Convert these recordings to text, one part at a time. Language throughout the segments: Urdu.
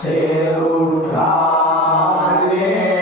سے اٹھا لے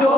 جو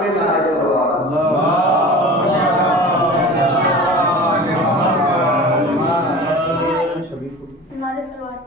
میں نعرہ صلوات. نعرہ صلوات.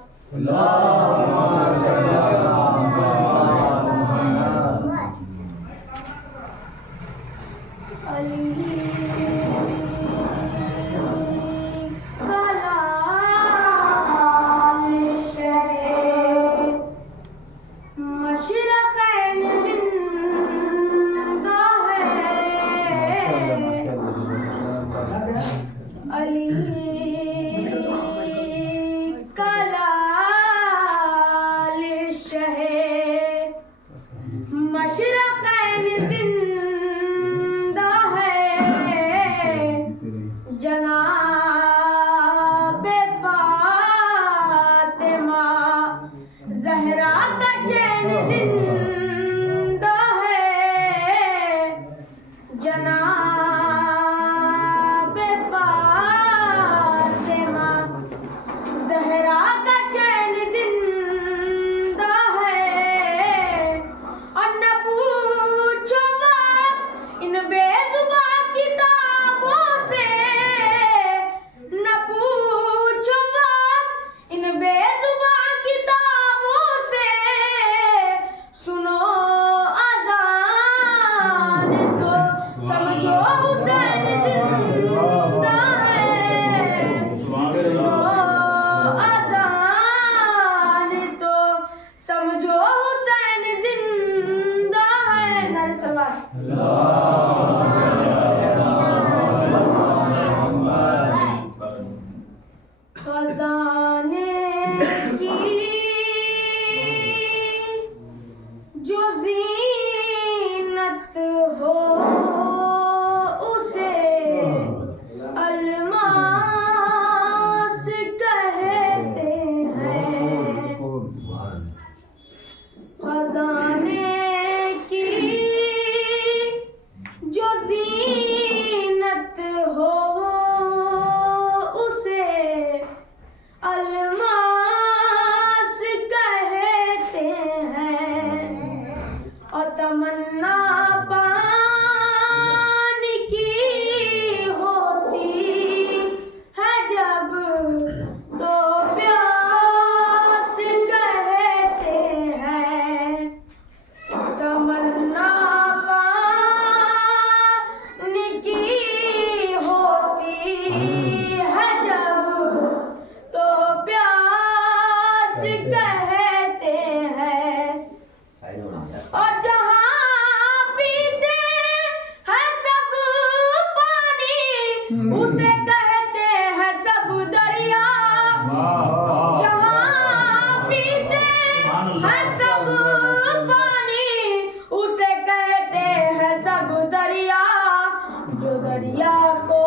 جناب فاطمہ زہرا کا چین زندہ ہے. جناب فاطمہ زہرا کا چین زندہ ہے. اور نہ پوچھو بات ان بے زباں کتابوں سے، نہ پوچھو بات ان بے زباں کتابوں سے. سنو اذان تو سمجھو حسین زندہ ہے. سنو اذان تو سمجھو حسین زندہ ہے. نعرہ صلوات. خزانے کی جو زینت ہو اسے الماس کہتے ہیں. خزانے کی جو زینت ہو اسے الماس کہتے ہیں. اور تمنا پانی کی ہوتی ہے جب تو پیاس کہتے ہیں. تمنا پانی کی ہوتی ہے جب تو پیاس کہتے ہیں. اور جہاں پیتے ہیں سب پانی اسے کہتے ہیں سب دریا. جہاں پیتے ہیں سب پانی اسے کہتے ہیں سب دریا. جو دریا کو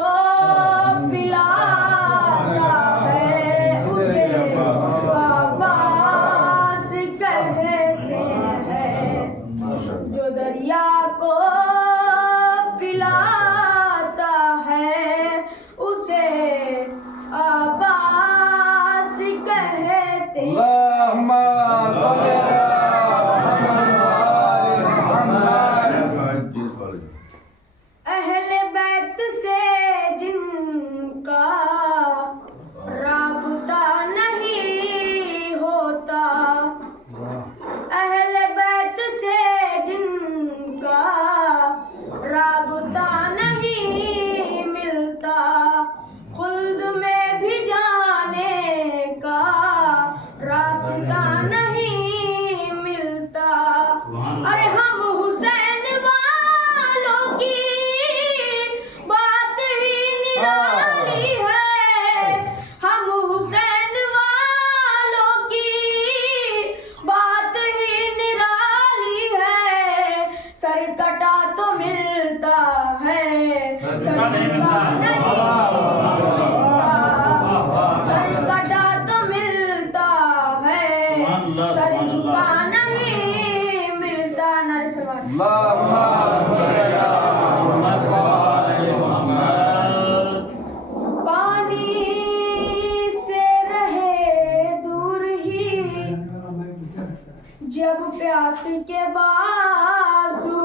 پلاتا ہے اسے عباس کہتے ہیں. جو دریا کو پلاتا ہے اسے عباس کہتے ہیں. اللهم صل على محمد. اہل بیت سے جن کا رابطہ نہیں ہوتا، اہل بیت سے جن کا رابطہ نہیں ملتا، خلد میں بھی جانے کا راستہ نہیں ملتا. ارے ہم حسین والوں کی بات ہی نرالی ہے. ہم حسین والوں کی بات ہی نرالی ہے. سر کٹا تو ملتا ہے، سر جھکا نہیں ملتا. سر کٹا تو ملتا ہے، سر جھکا نہیں ملتا. نعرہ صلوات. اللهم صل على محمد. پانی سے رہے دور ہی جب پیاس کے بازو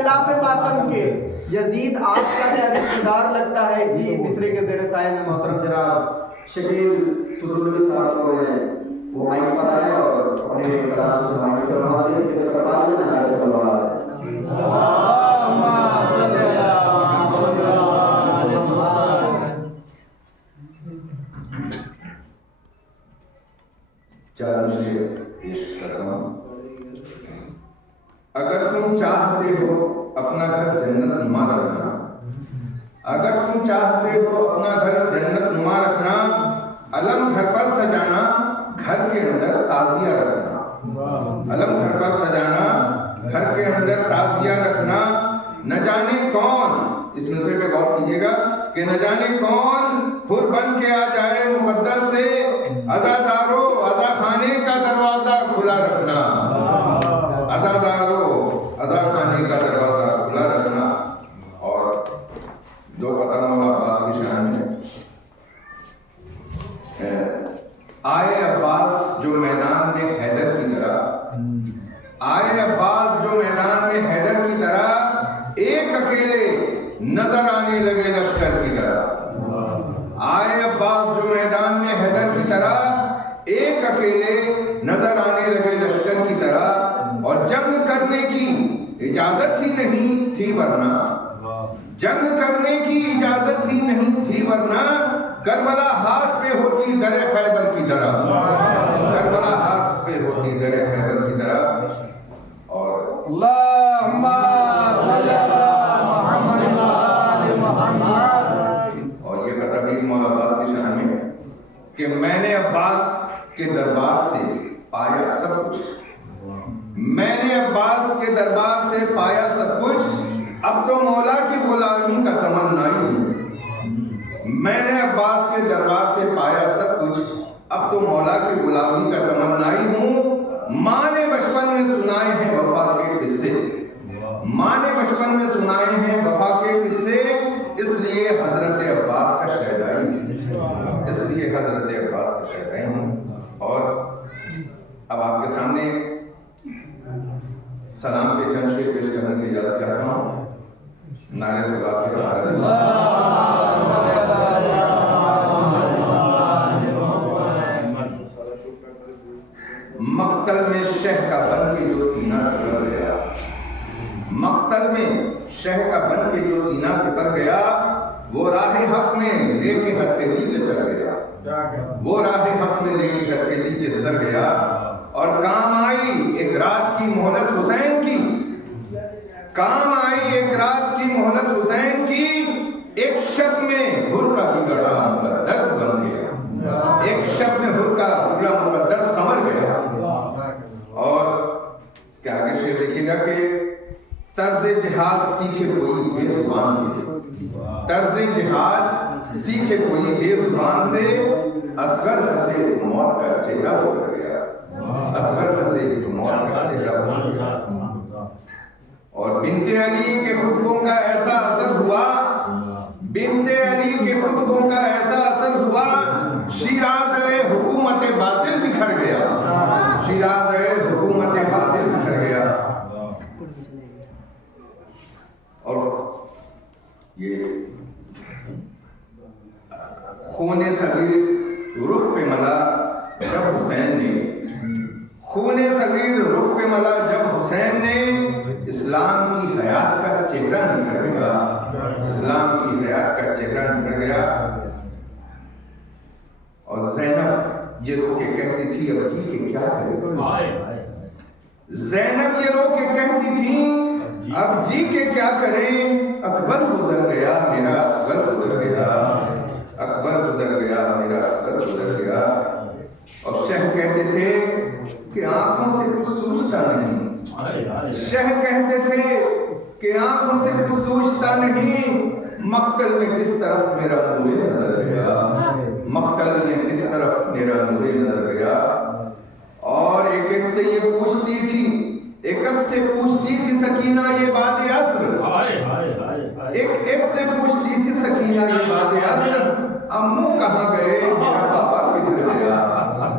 خلاف ماتم کے یزید آپ کا کیا رشتہ دار لگتا ہے؟ اسی مصرے کے زیر سائے میں محترم جناب شکیل سسودوی صاحب کو وہ مائک پر آئے اور اپنے کلام سے سماعت کروا دیں کہ اس کا پال میں آئے صلوات چار مجھے پیش کر رہا ہوں. اگر تم چاہتے ہو اپنا گھر جنت نما رکھنا، اگر تم چاہتے ہو اپنا گھر جنت نما رکھنا، علم گھر پر سجانا، گھر کے اندر تازیہ رکھنا، علم گھر پر سجانا، گھر کے اندر تازیہ رکھنا. نہ جانے کون، اس مصرے پہ غور کیجیے گا کہ نہ جانے کون حر بن کے آ جائے مقدر سے، عزادارو عزا خانے کا دروازہ کھلا رکھنا، عزادارو عزا خانے کا دروازہ کھلا رکھنا. اور دو قطر مولا عباس کی شان میں آئے عباس جو میدان میں حیدر کی طرح، آئے عباس جو میدان میں حیدر کی طرح، ایک اکیلے نظر آنے لگے لشکر کی طرح. آئے عباس جو میدان میں حیدر کی طرح، ایک اکیلے نظر آنے لگے لشکر کی طرح. اور جنگ کرنے کی اجازت ہی نہیں تھی ورنہ، جنگ کرنے کی اجازت ہی نہیں تھی ورنہ، کربلا ہاتھ پہ ہوتی در خیبر کی طرح، کربلا ہاتھ پہ ہوتی در خیبر کی طرح. اور اللہم صلی علی محمد. اور یہ قطع بھی مولا عباس کی شان میں کہ میں نے عباس کے دربار سے پایا سب کچھ، میں نے عباس کے دربار سے پایا سب کچھ، اب تو مولا کی غلامی کا تمنائی ہوں. میں نے عباس کے دربار سے پایا سب کچھ، اب تو مولا کی غلامی کا تمنائی ہوں. ماں نے بچپن میں سنائے ہیں وفا کے قصے، ماں نے بچپن میں سنائے ہیں وفا کے قصے، اس لیے حضرت عباس کا شہدائی، اس لیے حضرت عباس کا شہدائی ہوں. اور اب آپ کے سامنے سلام کے چند شعر پیش کرنے کی اجازت چاہتا ہوں. نعرے صلوات کے ساتھ مقتل میں شہ کا بن کے جو سینہ سپر گیا، مقتل میں شہ کا بن کے جو سینہ سپر گیا، وہ راہ حق میں لے کے ہتھیلی کے سر گیا، وہ راہ حق میں لے کے ہتھیلی کے سر گیا. اور کام آئی ایک رات کی مہلت حسین کی، کام آئی ایک رات کی مہلت حسین کی، ایک شب میں حر کا بگڑا مقدر بن گیا، ایک شب میں حر کا بگڑا مقدر سنور گیا. اور اس کے آگے شعر دیکھیے گا کہ طرز جہاد سیکھے کوئی بے زبان سے، طرز جہاد سیکھے کوئی بے زبان سے، اصغر ہنسے موت کا چہرہ اتر گیا، اصغر ہنسے موت کا چہرہ اتر گیا. اور بنت علی کے خطبوں کا ایسا اثر ہوا، بنت علی کے خطبوں کا ایسا اثر ہوا، شیراز حکومت باطل بکھر گیا، شیراز حکومت باطل بکھر گیا. اور یہ خون صغیر رخ پہ ملا جب حسین نے، خون صغیر رخ پہ ملا جب حسین نے، اسلام کی حیات کا چہرہ نکھر گیا، اسلام کی حیات کا چہرہ نکھر گیا. اور زینب یہ رو کے کہتی تھی اب جی کے کیا کریں، زینب یہ رو کے کہتی تھی اب جی کے کیا کریں، اکبر گزر گیا میرا اصغر گزر گیا، اکبر گزر گیا میرا اصغر گزر گیا. اور شہ کہتے تھے کہ آنکھوں سے کچھ سوچتا نہیں، شہ کہتے تھے کہ آنکھوں سے کچھ سوچتا نہیں، مقتل میں کس طرف میرا نور نظر گیا، مقتل میں کس طرف میرا نور نظر گیا. اور ایک ایک سے یہ پوچھتی تھی، ایک ایک سے پوچھتی تھی سکینہ یہ باد عصر، ایک ایک سے پوچھتی تھی سکینہ یہ باد عصر، امو کہاں گئے میرا بابا کدھر گیا،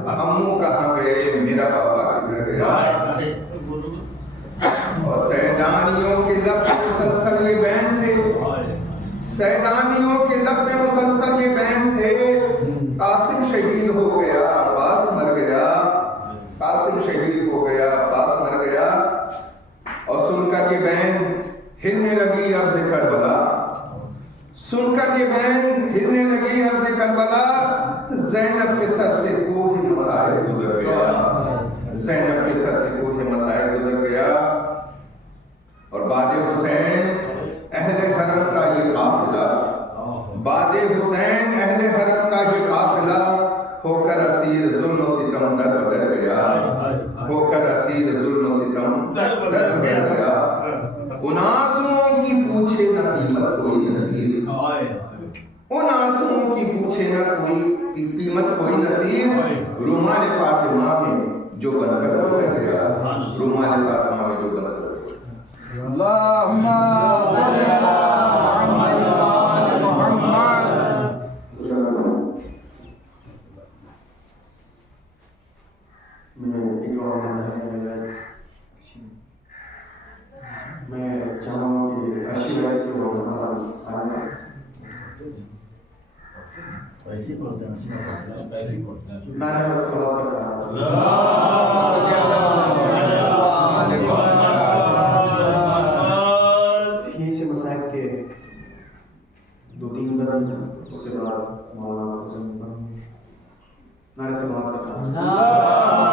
امو کہاں گئے میرا بابا کدھر گیا. اور سیدانیوں کے لب سیدانیوں کے لب پہ مسلسل یہ بین تھے، قاسم شہید ہو گیا، عباس مر گیا، قاسم شہید ہو گیا، عباس مر گیا، اور سن کر یہ بین ہلنے لگی عرض کربلا، سن کر یہ بین ہلنے لگی عرض کربلا، زینب کے سر سے کوہ مسائل گزر گیا، زینب کے سر سے کوہ مسائل گزر گیا، اور بعد حسین اہل حرم کا یہ قافلہ، بعد حسین اہل حرم کا یہ قافلہ ہو کر اسیر ظلم و ستم در بدر گیا، ہو کر اسیر ظلم و ستم در بدر گیا، ان آنسوؤں کی پوچھے نہ قیمت کوئی نصیر، ان آنسوؤں کی پوچھے نہ کوئی قیمت کوئی نصیر، رومال فاطمہ میں جو بن کر رہ گیا، رومال فاطمہ میں جو بن کر رہ گیا۔ اللهم صل على محمد وآل محمد۔ میں چاہوں گا کہ اشیاء کو ایسی پڑھتے ہیں، ایسی پڑھتے ہیں۔ نعرہ رسول اللہ یہیں سے مصائب کے دو تین درج، اس کے بعد مولانا حسن نعرہ صلوات کے ساتھ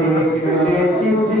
دیکھ لیتی تھی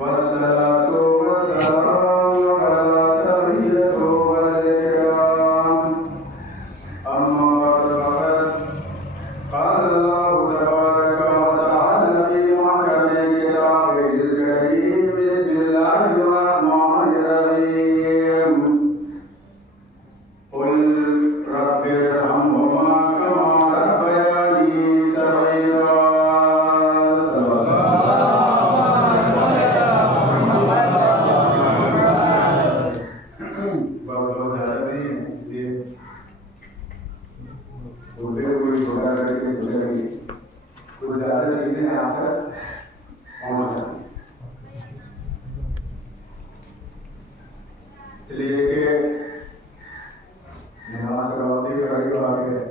والصلاة والسلام على یہاں تک پہنچ جاتی ہے۔ اس لیے کہ نماز کا وقت ہی قریب آ گیا،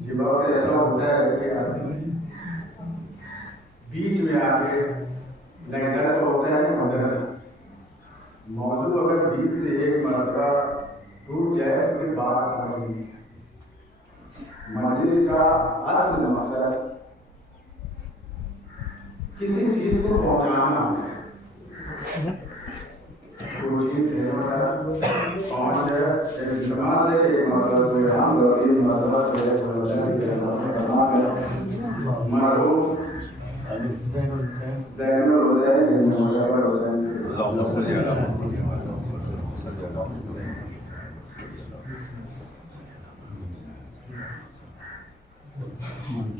یہ وقت ایسا ہوتا ہے کہ آدمی بیچ میں آ کے نہ ادھر کا ہوتا ہے نہ ادھر کا، موضوع اگر بیچ سے ایک مرتبہ ٹوٹ جائے تو پھر بات سمجھ نہیں آتی۔ مجلس کا اصل مقصد کسی چیز کو پہنچانا ہے، کوئی چیز پہنچ جائے، ایک نماز ہے کہ مرحوم زین الحسین اللهم صل على محمد وعلى آل محمد.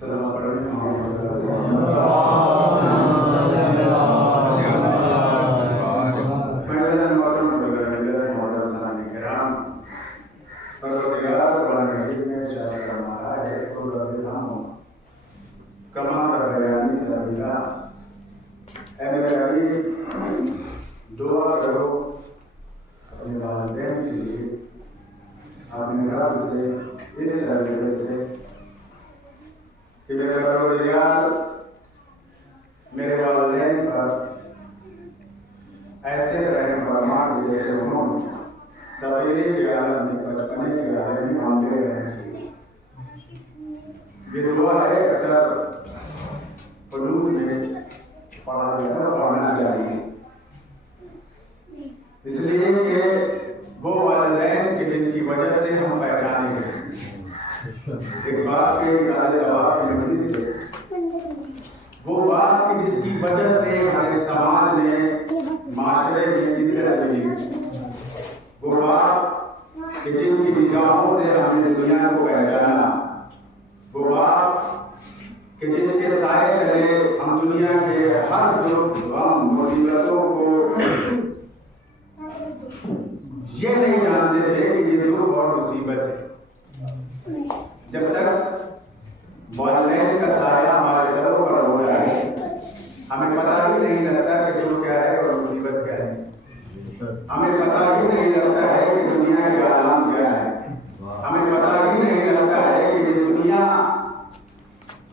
سلام پڑھنے دعا کرو اپنے والدین کے لیے، اپنے رب سے اس طریقے سے کہ میرے پروردگار میرے والدین پر ایسے رحم فرما جیسے انہوں نے سویرے کے عالم میں بچپنے کے عالم میں مانگتے رہے۔ یہ دعا ہے اکثر قنوت میں پڑھنا چاہیے، اس لیے کہ وہ والدین کے جن کی وجہ سے ہم پہچانے گئے، ایک باپ کے سارے ثواب کی مجلس ہے، وہ باپ کی جس کی وجہ سے ہمارے سماج میں معاشرے میں کس طرح کی، وہ باپ کہ جن کی نگاہوں سے ہم نے دنیا کو پہچانا، وہ باپ کہ جس کے سائے تلے ہم دنیا کے ہر دکھ غم مصیبتوں کو یہ نہیں جانتے تھے کہ یہ دکھ اور مصیبت ہے، جب تک والدین کا سایہ ہمارے سروں پر ہوتا ہے ہمیں پتہ ہی نہیں لگتا کہ دکھ کیا ہے اور مصیبت کیا ہے، ہمیں پتہ ہی نہیں لگتا ہے کہ دنیا کے حالات کیا ہے، ہمیں پتہ ہی نہیں لگتا ہے کہ یہ دنیا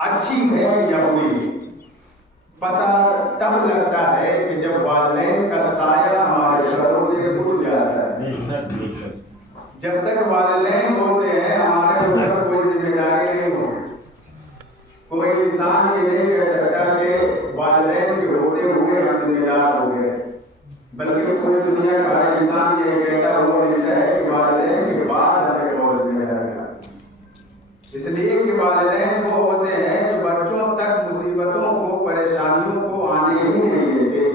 اچھی ہے یا بری۔ پتہ تب لگتا ہے کہ جب والدین کا سایہ ہمارے سروں سے اٹھ جاتا ہے۔ جب تک والدین ہوتے ہیں ہمارے اوپر کوئی ذمہ داری نہیں ہوتی، کوئی انسان یہ نہیں کہہ سکتا کہ والدین کے ہوتے ہوئے ہم ذمہ دار ہو گئے، بلکہ پوری دنیا کا ہر انسان یہ کہتا ہوا ملتا ہے کہ والدین کے بعد ہمیں بہت ذمہ داری ہے، اس لیے کہ والدین وہ ہوتے ہیں جو بچوں تک مصیبتوں کو پریشانیوں کو آنے ہی نہیں دیتے۔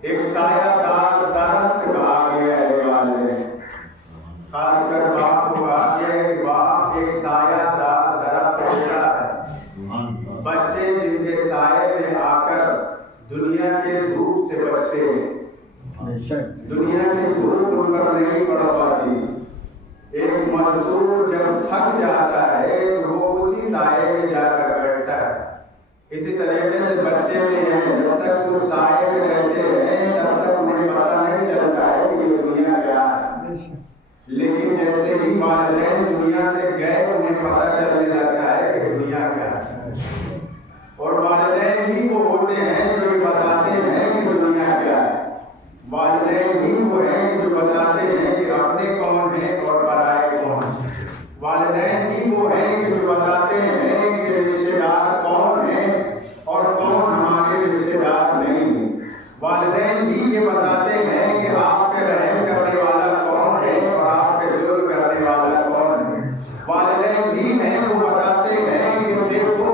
ایک سایہ دار درخت کہا گیا ہے والدین، خاص کر باپ کو کہا گیا ہے کہ باپ ایک سایہ دار درخت ہوتا ہے، بچے جن کے سائے میں آ کر دنیا کے دھوپ سے بچتے ہیں، دنیا کی دھوپ ان پر نہیں پڑ پاتی۔ ایک مزدور جب تھک جاتا ہے تو وہ اسی سائے میں جا کر بیٹھتا ہے، اسی طریقے سے بچے بھی ہیں، جب تک وہ سائے میں رہتے ہیں تب تک انہیں پتہ نہیں چلتا ہے کہ یہ دنیا کیا ہے، لیکن جیسے ہی والدین دنیا سے گئے انہیں پتہ چلنے لگتا ہے کہ دنیا کیا ہے، اور والدین ہی وہ ہوتے ہیں جو یہ بتاتے ہیں کہ دنیا کیا ہے، والدین ہی وہ ہیں جو بتاتے ہیں کہ اپنے کون ہیں اور پرائے کون ہیں، والدین ہی وہ ہیں کہ جو بتاتے ہیں کہ رشتہ دار کون ہیں اور کون ہمارے رشتہ دار نہیں ہیں، والدین ہی یہ بتاتے ہیں کہ آپ پہ رحم کرنے والا کون ہے اور آپ پہ ظلم کرنے والا کون ہے، والدین ہی ہیں وہ بتاتے ہیں کہ دیکھو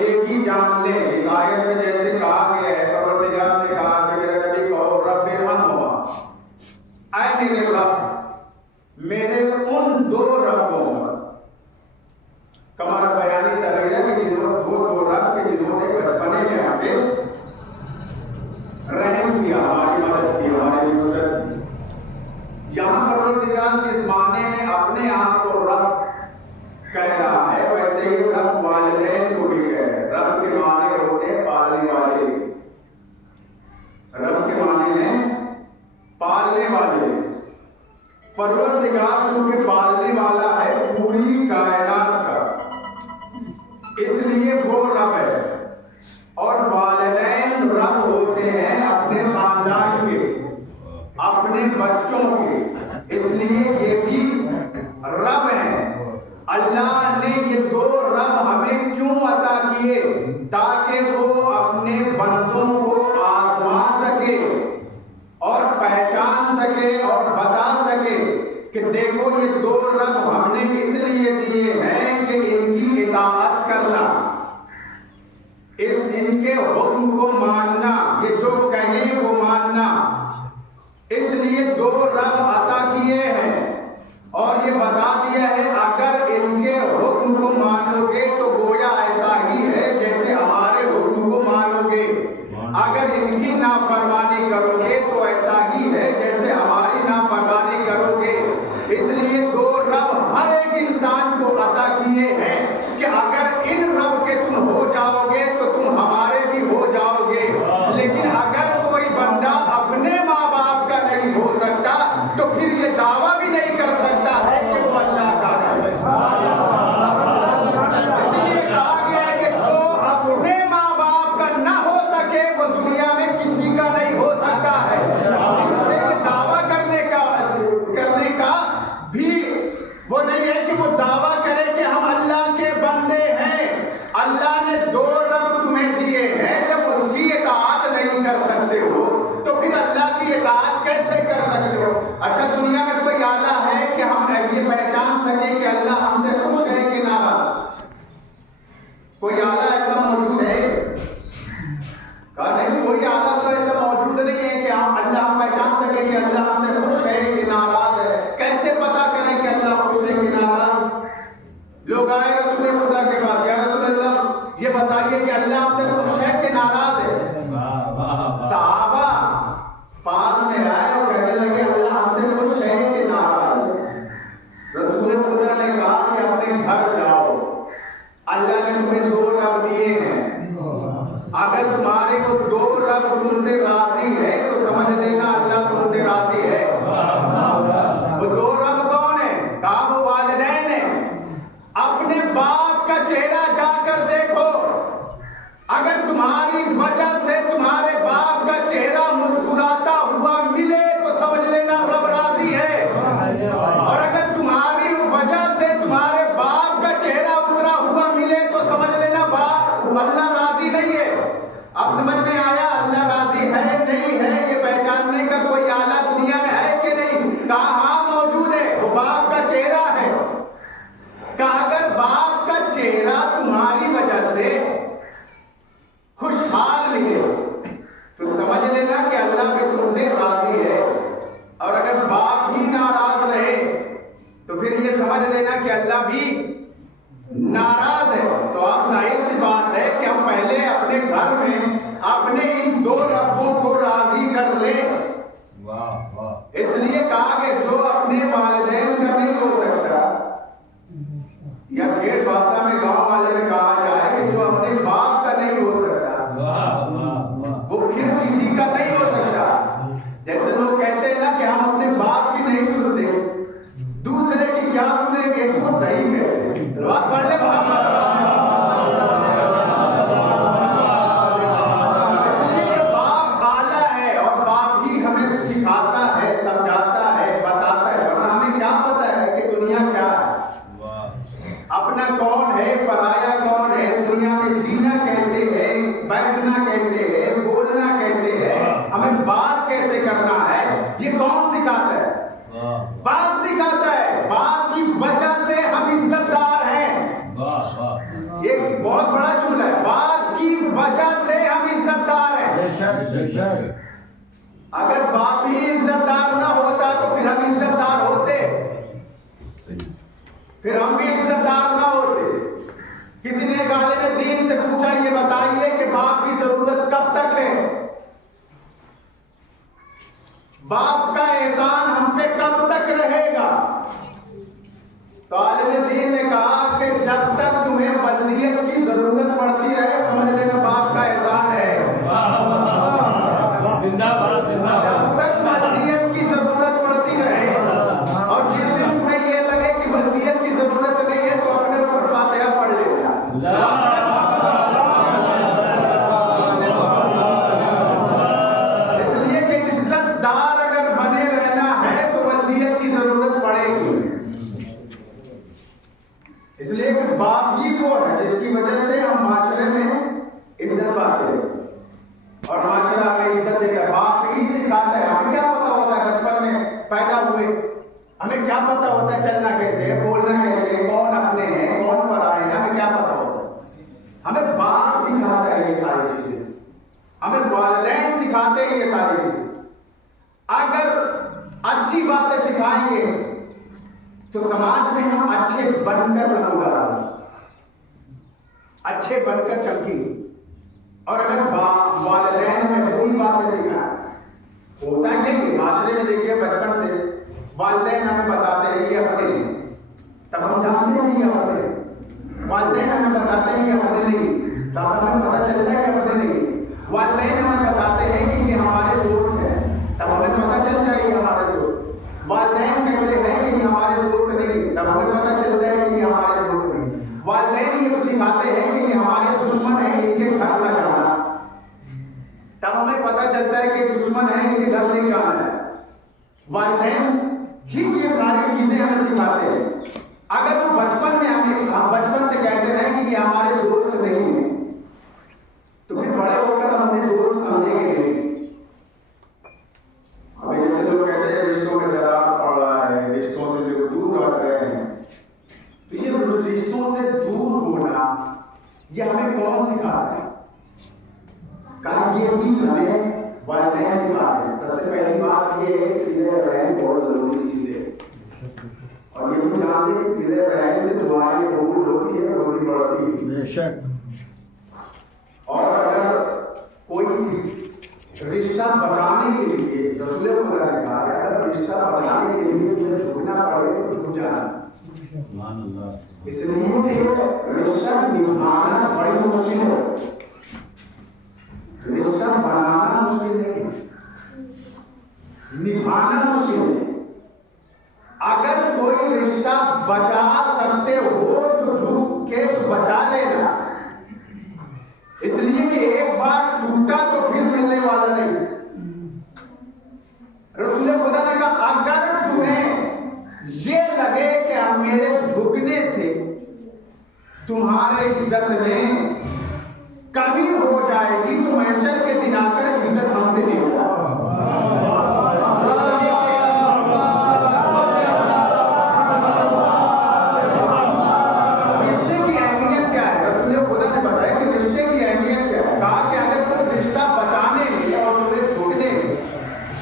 یہ بھی جان لیں اس آیت میں جیسے کہا گیا ہے پروردگار نے کہا کہ میرے نبی کو رب ارحمہما، اے میرے رب میرے ان دو ربوں پر کمارا بیانی صغیرہ کہ جنہوں دو رب کے جنہوں نے بچپنے میں ہمیں رحم کیا، ہماری مدد کی، ہماری مدد کی۔ یہاں پروردگار جس معنی میں اپنے آپ کو رب کہہ رہا ہے ویسے ہی رب والدین کو بھی کہہ رہا ہے۔ رب کے معنی ہوتے ہیں پالنے والے، رب کے معنی ہیں پالنے والے۔ پروردگار چونکہ پالنے والا ہے پوری کائنات کا، اس لیے وہ رب ہے، اور والدین رب ہوتے ہیں اپنے خاندان کے، اپنے بچوں کے، اس لیے یہ بھی رب ہیں۔ اللہ نے یہ دو رب ہمیں کیوں عطا کیے؟ تاکہ وہ اپنے بندوں کو آزما سکے اور پہچان سکے اور بتا سکے کہ دیکھو یہ دو رب ہم نے اس لیے دیے ہیں کہ ان کی اطاعت کرنا، ان کے حکم کو ماننا، یہ جو کہیں وہ ماننا، اس لیے دو رب عطا کیے ہیں۔ اور یہ بتا دیا ہے اگر ان کے حکم کو مانو گے تو گویا ایسا ہی ہے جیسے ہمارے حکم کو مانو گے، اگر ان کی نافرمانی کرو گے تو ایسا ہی ہے جیسے ہماری نافرمانی کرو گے۔ اس لیے دو رب ہر ایک انسان کو عطا کیے ہیں کہ اگر ان رب کے تم ہو جاؤ گے تو تم ہمارے بھی ہو جاؤ گے، لیکن اگر کوئی بندہ اپنے ماں باپ کا نہیں ہو سکتا تو پھر یہ دعویٰ بھی نہیں کر سکتا ہے کہ وہ اللہ کا ہے۔ اس لیے کہا گیا ہے کہ جو اپنے ماں باپ کا نہ ہو سکے وہ دنیا میں کسی کا نہیں ہو سکتا ہے۔ ان سے یہ دعویٰ کرنے کا بھی وہ نہیں ہے کہ وہ دعویٰ کرے کہ ہم اللہ کے بندے ہیں۔ اللہ نے دو رب تمہیں دیے ہیں، جب اس کی اطاعت نہیں کر سکتے ہو تو پھر اللہ کی اطاعت کیسے کر سکتے ہو؟ اچھا دنیا میں کوئی آلہ ہے کہ ہم یہ پہچان سکیں کہ اللہ ہم سے خوش ہے کہ ناراض؟ کوئی آلہ ایسا موجود ہے؟ کہا نہیں، کوئی آلہ تو ایسا موجود نہیں ہے کہ ہم پہچان سکیں کہ اللہ ہم سے خوش ہے کہ ناراض ہے۔ کیسے پتا کریں کہ اللہ خوش ہے کہ ناراض؟ لوگ آئے رسول خدا کے پاس، یا رسول اللہ یہ بتائیے کہ اللہ ہم سے خوش ہے کہ ناراض ہے؟ صحابہ پاس میں آئے اور کہنے لگے اللہ ہم سے خوش ہے کہ ناراض ہے؟ رسول خدا نے کہا کہ اپنے گھر جاؤ، اللہ نے تمہیں دو رب دیے ہیں، اگر تمہارے وہ دو رب تم سے راضی ہے تو سمجھ لینا اللہ تم سے راضی ہے۔ وہ دو رب کون ہیں؟ کہا وہ والدین ہیں۔ اپنے باپ کا چہرہ جا کر دیکھو، اگر تمہاری وجہ سے تمہارے باپ کا چہرہ مسکراتا ہوا ملے تو سمجھ لینا رب راضی ہے، اور اگر تمہاری وجہ سے تمہارے باپ کا چہرہ اترا ہوا ملے تو سمجھ لینا اللہ راضی نہیں ہے۔ اب سمجھ میں آیا اللہ راضی ہے نہیں ہے؟ یہ پہچاننے کا کوئی آلہ دنیا میں ہے کہ نہیں؟ کہا ہاں موجود ہے، وہ باپ کا چہرہ ہے۔ کہا اگر باپ کا چہرہ تمہاری وجہ سے خوشحال ملے تو سمجھ لینا کہ اللہ بھی تم سے راضی ہے، اور اگر باپ ہی ناراض رہے تو پھر یہ سمجھ لینا کہ اللہ بھی ناراض ہے۔ تو اب ظاہر سی بات ہے کہ ہم پہلے اپنے گھر میں اپنے ان دو ربوں کو راضی کر لیں۔ اس لیے کہا کہ جو اپنے والدین کا نہیں ہو سکتا، یا ٹھیٹ بھاشا میں گاؤں والے میں کہا جائے کہ جو اپنے باپ کا نہیں ہو سکتا وہ پھر کسی کا نہیں ہو سکتا۔ جیسے لوگ کہتے ہیں نا کہ ہم اپنے باپ کی نہیں سنتے، دوسرے کی کیا سنیں گے، تو وہ صحیح کہتے ہیں۔ بات پڑھ لے محمد اس لیے کہ باپ اعلیٰ ہے اور باپ ہی ہمیں سکھاتا ہے، سمجھاتا ہے، بتاتا ہے، اور ہمیں کیا پتا ہے کہ دنیا کیا ہے، اپنا کون ہے، پرایا کون ہے، دنیا میں جینا کیسے ہے، بیٹھنا کیسے ہے، بولنا کیسے ہے، ہمیں بات کیسے کرنا ہے، یہ کون سکھاتا ہے؟ باپ سکھاتا ہے۔ باپ کی وجہ سے ہم عزت دار ہیں۔ ایک بہت بڑا جملہ ہے، اگر باپ ہی عزت دار نہ ہوتا تو پھر ہم عزت دار ہوتے، پھر ہم بھی عزت دار نہ ہوتے۔ کسی نے ایک عالم دین سے پوچھا یہ بتائیے کہ باپ کی ضرورت کب تک ہے، باپ کا احسان ہم پہ کب تک رہے گا؟ تو عالم دین نے کہا کہ جب تک تمہیں والدیت کی ضرورت پڑتی رہے سمجھ لینا باپ کا احسان ہے۔ جب تک والدیت کی ضرورت پڑتی رہے، اور جس دن تمہیں یہ لگے کہ والدیت کی ضرورت نہیں ہے تو اپنے اوپر فاتحہ پڑھ لینا۔ اس لیے کہ عزت دار اگر بنے رہنا ہے تو والدیت کی ضرورت پڑے گی۔ اس لیے کہ باپ ہی وہ ہے جس کی وجہ سے ہم معاشرے میں عزت پاتے ہیں اور معاشرہ ہمیں عزت دے گا۔ باپ ہی سکھاتا ہے۔ ہمیں کیا پتا ہوتا ہے بچپن میں پیدا ہوئے ہمیں کیا پتا ہوتا ہے چلنا کیسے ہے، بولنا کیسے ہے، کون اپنے ہیں کون پرائے ہیں، ہمیں کیا پتا ہوتا ہے؟ ہمیں باپ سکھاتا ہے یہ ساری چیزیں، ہمیں والدین سکھاتے ہیں یہ ساری چیزیں۔ اگر اچھی باتیں سکھائیں گے تو سماج میں ہم اچھے بن کر نمودار ہوں گے، اچھے بن کر چمکیں گے۔ اور اگر والدین میں بری باتیں سکھائیں، ہوتا ہے کہ معاشرے میں دیکھیے بچپن سے والدین ہمیں بتاتے ہیں یہ اپنے ہیں، تب ہم جانتے ہیں یہ اپنے ہیں۔ والدین ہمیں بتاتے ہیں یہ اپنے نہیں، تب ہمیں پتہ چلتا ہے کہ اپنے نہیں۔ والدین ہمیں بتاتے ہیں کہ یہ ہمارے دوست ہیں، تب ہمیں پتہ چلتا ہے یہ ہمارے دوست۔ والدین کہتے ہیں کہ یہ ہمارے دوست نہیں، تب ہمیں پتہ چلتا ہے کہ یہ ہمارے دوست نہیں۔ والدین یہ سکھاتے ہیں کہ یہ ہمارے دشمن ہیں، ان کے گھر نہ جانا، تب ہمیں پتہ چلتا ہے کہ دشمن ہیں، ان کے گھر نہیں جانا ہے۔ والدین ہی یہ ساری چیزیں ہمیں سکھاتے ہیں۔ اگر وہ بچپن میں ہم بچپن سے کہتے رہے کہ یہ ہمارے دوست نہیں ہیں تو پھر بڑے ہو کر ہم انہیں دوست سمجھیں گے نہیں۔ ابھی جیسے لوگ کہتے ہیں رشتوں میں درار پڑ رہا ہے، رشتوں سے لوگ دور ہٹ رہے ہیں، تو یہ رشتوں سے دور ہونا یہ ہمیں کون سکھاتا ہے؟ کہا یہ بھی ہمیں والدین سکھاتے ہیں۔ سب سے پہلی بات یہ ہے کہ سیدھے رہن بہت ضروری چیز ہے، اور یہ بھی جان لیں کہ سیدھے رہن سے دعائیں قبول ہوتی ہے، روزی بڑھتی ہے بے شک۔ اور اگر کوئی رشتہ بچانے کے لیے رسول خدا نے کہا ہے اگر رشتہ بچانے کے لیے تمہیں جھکنا پڑے تو جھک جانا، اس لیے کہ رشتہ نبھانا بڑی مشکل ہے، رشتہ بنانا مشکل نہیں، نبھانا مشکل ہے۔ اگر کوئی رشتہ بچا سکتے ہو تو جھک کے تو بچا لینا، اس لیے کہ ایک بار ٹوٹا تو پھر ملنے والا نہیں۔ رسول خدا نے کہا اگر تمہیں یہ لگے کہ میرے جھکنے سے تمہارے عزت میں کمی ہو جائے گی تو محشر کے دن آ کر عزت ہم سے نہیں ہوگا۔ رشتے کی اہمیت کیا ہے؟ رسول خدا نے بتایا کہ رشتے کی اہمیت کیا ہے۔ کہا کہ اگر کوئی رشتہ بچانے میں اور تمہیں چھوڑنے میں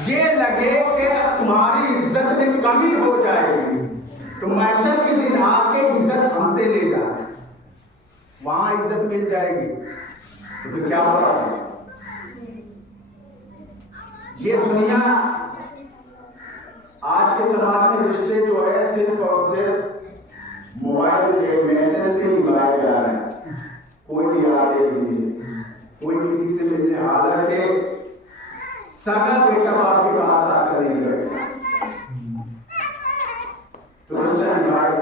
یہ لگے کہ تمہاری عزت میں کمی ہو جائے گی تو محشر کے دن آ کے عزت ہم سے لے جانا، وہاں عزت مل جائے گی۔ تو پھر کیا ہو رہا ہے؟ یہ دنیا آج کے سماج میں رشتے جو ہے صرف اور صرف موبائل سے میسج سے نبھائے جا رہے ہیں، کوئی بھی آتے نہیں، کوئی کسی سے ملنے، حالانکہ سگا بیٹا باپ کے پاس آ کر نہیں گئے تو رشتہ نبھائے۔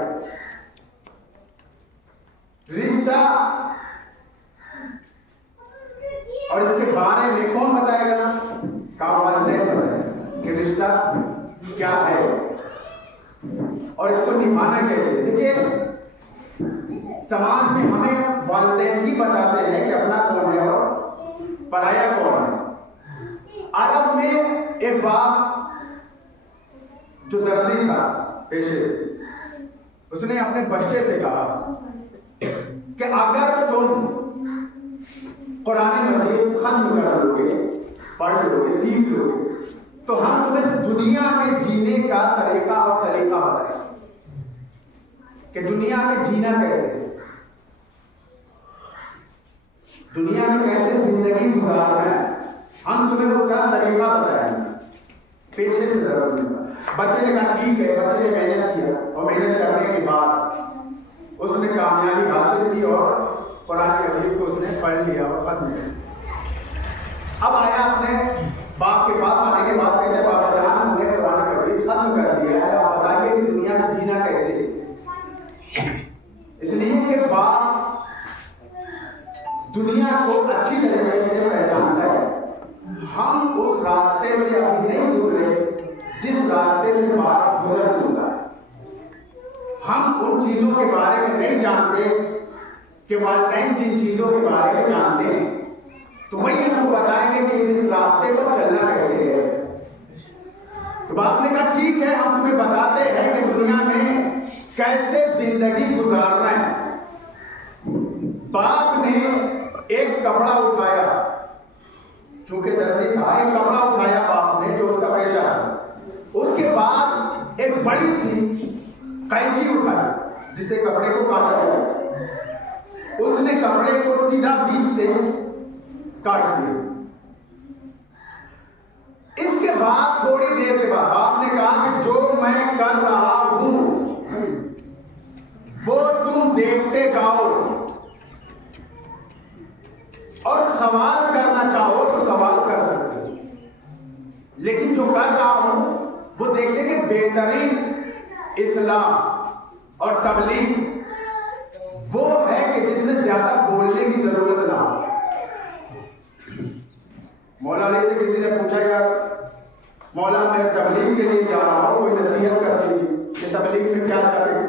رشتہ اور اس کے بارے میں کون بتائے گا؟ والدین بتائے کہ رشتہ کیا ہے اور اس کو نبھانا کیسے۔ دیکھیے سماج میں ہمیں والدین ہی بتاتے ہیں کہ اپنا کون ہے اور پرایا کون ہے۔ عرب میں ایک باپ جو درزی تھا پیشے سے، اس نے اپنے بچے سے کہا کہ اگر تم قرآن مجید ختم کر لو گے پڑھ لو گے، سیکھ لو گے، تو ہم تمہیں دنیا میں جینے کا طریقہ اور سلیقہ بتائیں کہ دنیا میں جینا کیسے، دنیا میں کیسے زندگی گزارنا ہے، ہم تمہیں اس کا طریقہ بتائیں گے پیشے سے ضرور۔ بچے نے کہا ٹھیک ہے، بچے نے محنت کیا اور محنت کرنے کے بعد اس نے کامیابی حاصل کی اور قرآن مجید کو اس نے پڑھ لیا اور ختم کیا۔ اب آیا اپنے باپ کے پاس، آنے کے بعد کہتے ہیں بابا جان ہم نے قرآن مجید ختم کر دیا ہے، آپ بتائیے کہ دنیا میں جینا کیسے۔ اس لیے کہ باپ دنیا کو اچھی طریقے سے پہچانتا ہے، ہم اس راستے سے ابھی نہیں گزرے جس راستے سے باپ گزر چکا ہے، ہم ان چیزوں کے بارے میں نہیں جانتے کہ والدین جن چیزوں کے بارے میں جانتے ہیں، تو وہی ہم کو بتائیں گے کہ اس راستے پر چلنا کیسے ہے۔ تو باپ نے کہا ٹھیک ہے، ہم تمہیں بتاتے ہیں کہ دنیا میں کیسے زندگی گزارنا ہے۔ باپ نے ایک کپڑا اٹھایا، چونکہ درسی تھا، ایک کپڑا اٹھایا باپ نے جو اس کا پیشہ تھا، اس کے بعد ایک بڑی سی قینچی اٹھائی جسے کپڑے کو کاٹا جائے، اس نے کپڑے کو سیدھا بیچ سے کاٹ دیا۔ اس کے بعد تھوڑی دیر کے بعد آپ نے کہا کہ جو میں کر رہا ہوں وہ تم دیکھتے جاؤ اور سوال کرنا چاہو تو سوال کر سکتے ہو، لیکن جو کر رہا ہوں وہ دیکھتے کہ بہترین اصلاح اور تبلیغ وہ ہے کہ جس میں زیادہ بولنے کی ضرورت نہ ہو۔ مولا علی سے کسی نے پوچھا یار مولا میں تبلیغ کے لیے جا رہا ہوں، کوئی نصیحت کرتی کہ تبلیغ میں کیا کریں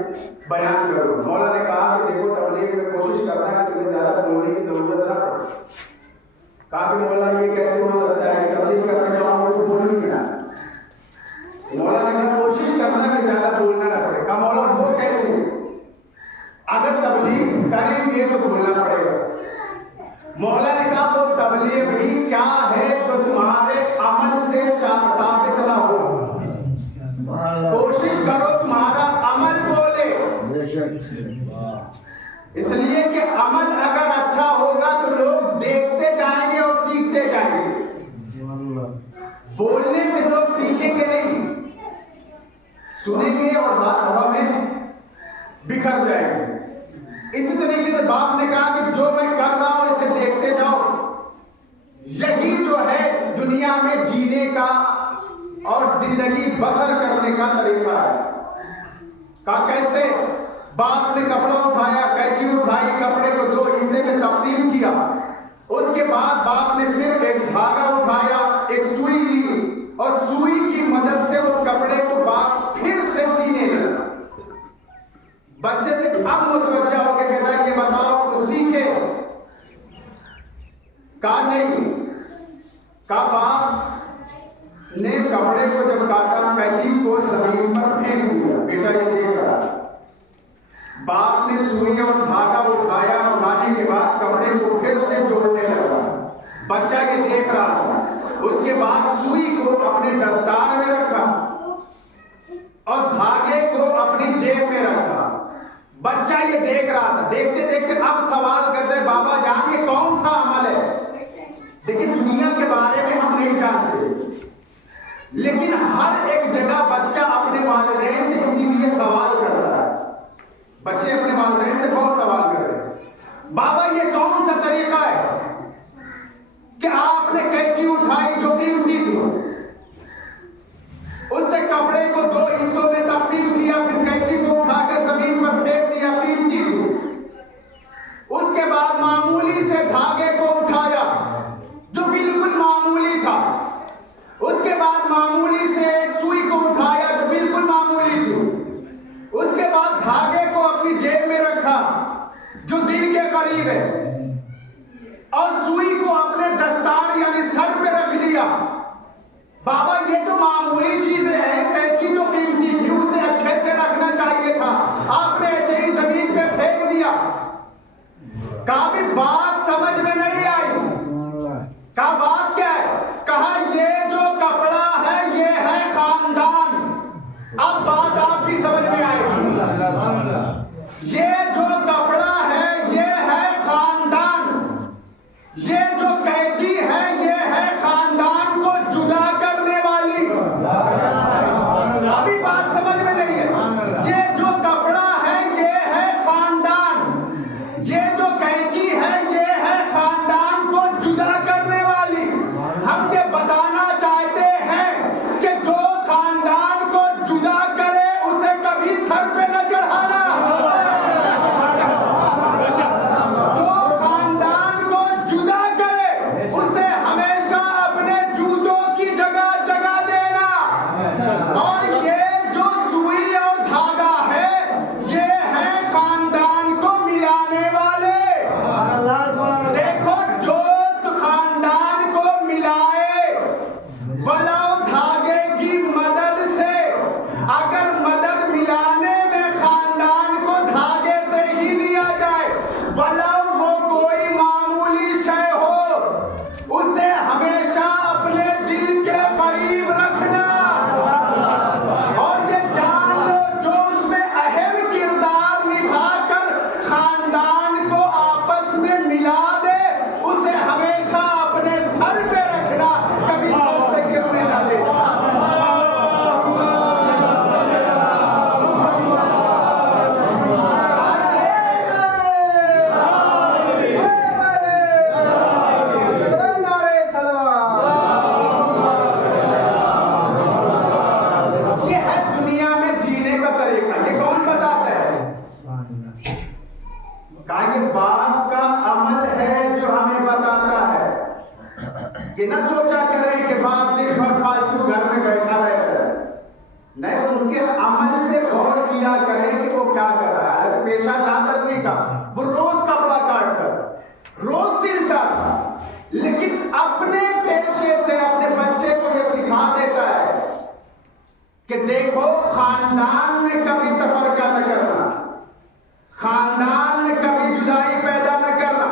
بیان کرو۔ مولا نے کہا کہ دیکھو تبلیغ میں کوشش کرنا ہے کہ تمہیں زیادہ بولنے کی ضرورت نہ پڑے۔ کہا کہ مولا یہ کیسے ہو سکتا ہے کہ تبلیغ کرنے جاؤں تو بول ہی گیا۔ مولا نے کہا کوشش کرنا کہ زیادہ بولنا نہ پڑے۔ کہا مولا وہ کیسے؟ اگر تبلیغ کریں گے تو بولنا پڑے گا۔ مولا نے کہا وہ تبلیغ ہی کیا ہے جو تمہارے عمل سے ثابت نہ ہو، کوشش کرو تمہارا عمل بولے، اس لیے کہ عمل اگر اچھا ہوگا تو لوگ دیکھتے جائیں گے اور سیکھتے جائیں گے۔ بولنے سے لوگ سیکھیں گے نہیں، سنیں گے اور بات ہوا میں بکھر جائے گی۔ اسی طریقے سے باپ نے کہا کہ جو میں کر رہا ہوں اسے دیکھتے جاؤ، یہی جو ہے دنیا میں جینے کا اور زندگی بسر کرنے کا طریقہ ہے۔ کہا کیسے؟ باپ نے کپڑا اٹھایا، قینچی اٹھائی، کپڑے کو دو حصے میں تقسیم کیا، اس کے بعد باپ نے پھر ایک دھاگا اٹھایا، ایک سوئی لی اور سوئی کی مدد سے اس کپڑے کو باپ پھر سے سینے لگا۔ بچے سے اب متوجہ ہو کے کہتا ہے یہ بتاؤ تو سیکھے؟ کہا نہیں۔ کہا باپ نے کپڑے کو جب کاٹا قینچی کو زمین پر پھینک دیا، بیٹا یہ دیکھ رہا۔ باپ نے سوئی اور دھاگا اٹھایا، اٹھانے کے بعد کپڑے کو پھر سے جوڑنے لگا، بچہ یہ دیکھ رہا۔ اس کے بعد سوئی کو اپنے دستار میں رکھا اور دھاگے کو اپنی جیب میں رکھا، بچہ یہ دیکھ رہا تھا۔ دیکھتے دیکھتے اب سوال کرتے بابا جان یہ کون سا عمل ہے؟ دیکھیں دنیا کے بارے میں ہم نہیں جانتے، لیکن ہر ایک جگہ بچہ اپنے والدین سے اسی لیے سوال کرتا ہے۔ بچے اپنے والدین سے بہت سوال کرتے ہیں، بابا یہ کون سا طریقہ ہے کہ آپ نے قینچی اٹھائی جو قیمتی تھی، اس سے کپڑے کو دو حصوں میں تقسیم کیا، پھر قینچی کو اٹھا کر زمین پر پھینک دیا، قیمتی تھی، اس کے بعد معمولی سے دھاگے کو اٹھایا جو بالکل معمولی تھا، اس کے بعد معمولی سے ایک سوئی کو اٹھایا جو بالکل معمولی تھی، اس کے بعد دھاگے کو اپنی جیب میں رکھا جو دل کے قریب ہے، اور سوئی کو اپنے دستار یعنی سر پہ رکھ لیا۔ بابا یہ تو معمولی چیزیں ہیں، قینچی جو قیمتی تھی اسے اچھے سے رکھنا چاہیے تھا، آپ نے ایسے ہی زمین پہ پھینک دیا۔ کہا بھی بات سمجھ میں نہیں آئی۔ کہا بات کیا ہے؟ کہا یہ جو قینچی ہے یہ ہے خاندان کو جدا کرنے والی. ابھی بات سمجھ میں نہیں ہے. یہ جو کپڑا ہے یہ ہے خاندان. یہ جو قینچی ہے یہ ہے خاندان کو جدا کرنے والی. ہم یہ بتانا چاہتے ہیں کہ جو خاندان کو جدا کرے اسے کبھی سر پہ نہ چڑھانا. جو خاندان کو جدا کرے اسے ہمیشہ اپنے جوتوں کی جگہ جگہ دینا. اور یہ جو سوئی اور دھاگا ہے یہ ہے خاندان کو ملانے والے. دیکھو جو خاندان کو ملائے ولو دھاگے کی مدد سے, اگر مدد ملانے میں خاندان کو دھاگے سے ہی لیا جائے ولو وہ کوئی معمولی شے ہو, اسے ہمیشہ اپنے دل کے قریب رکھنا. اور یہ جان لو جو اس میں اہم کردار نبھا کر خاندان کو آپس میں ملا دے اسے ہمیشہ اپنے سر پہ رکھنا, کبھی سر سے گرنے نہ دے. یہ ہے دنیا میں جینے کا طریقہ. یہ کون بتاتا ہے؟ کہا یہ باپ کا عمل ہے جو ہمیں بتاتا ہے. یہ نہ سوچا کریں کہ باپ دن بھر فالتو گھر میں بیٹھا رہتا ہے. نہیں, ان کے عمل پہ غور کیا کریں کہ وہ کیا کر رہا ہے. اگر پیشہ تھا درزی کا, وہ روز کپڑا کاٹتا, روز سلتا تھا, لیکن اپنے پیشے سے اپنے بچے کو یہ سکھا دیتا ہے کہ دیکھو خاندان میں کبھی تفرقہ نہ کرنا, خاندان میں کبھی جدائی پیدا نہ کرنا.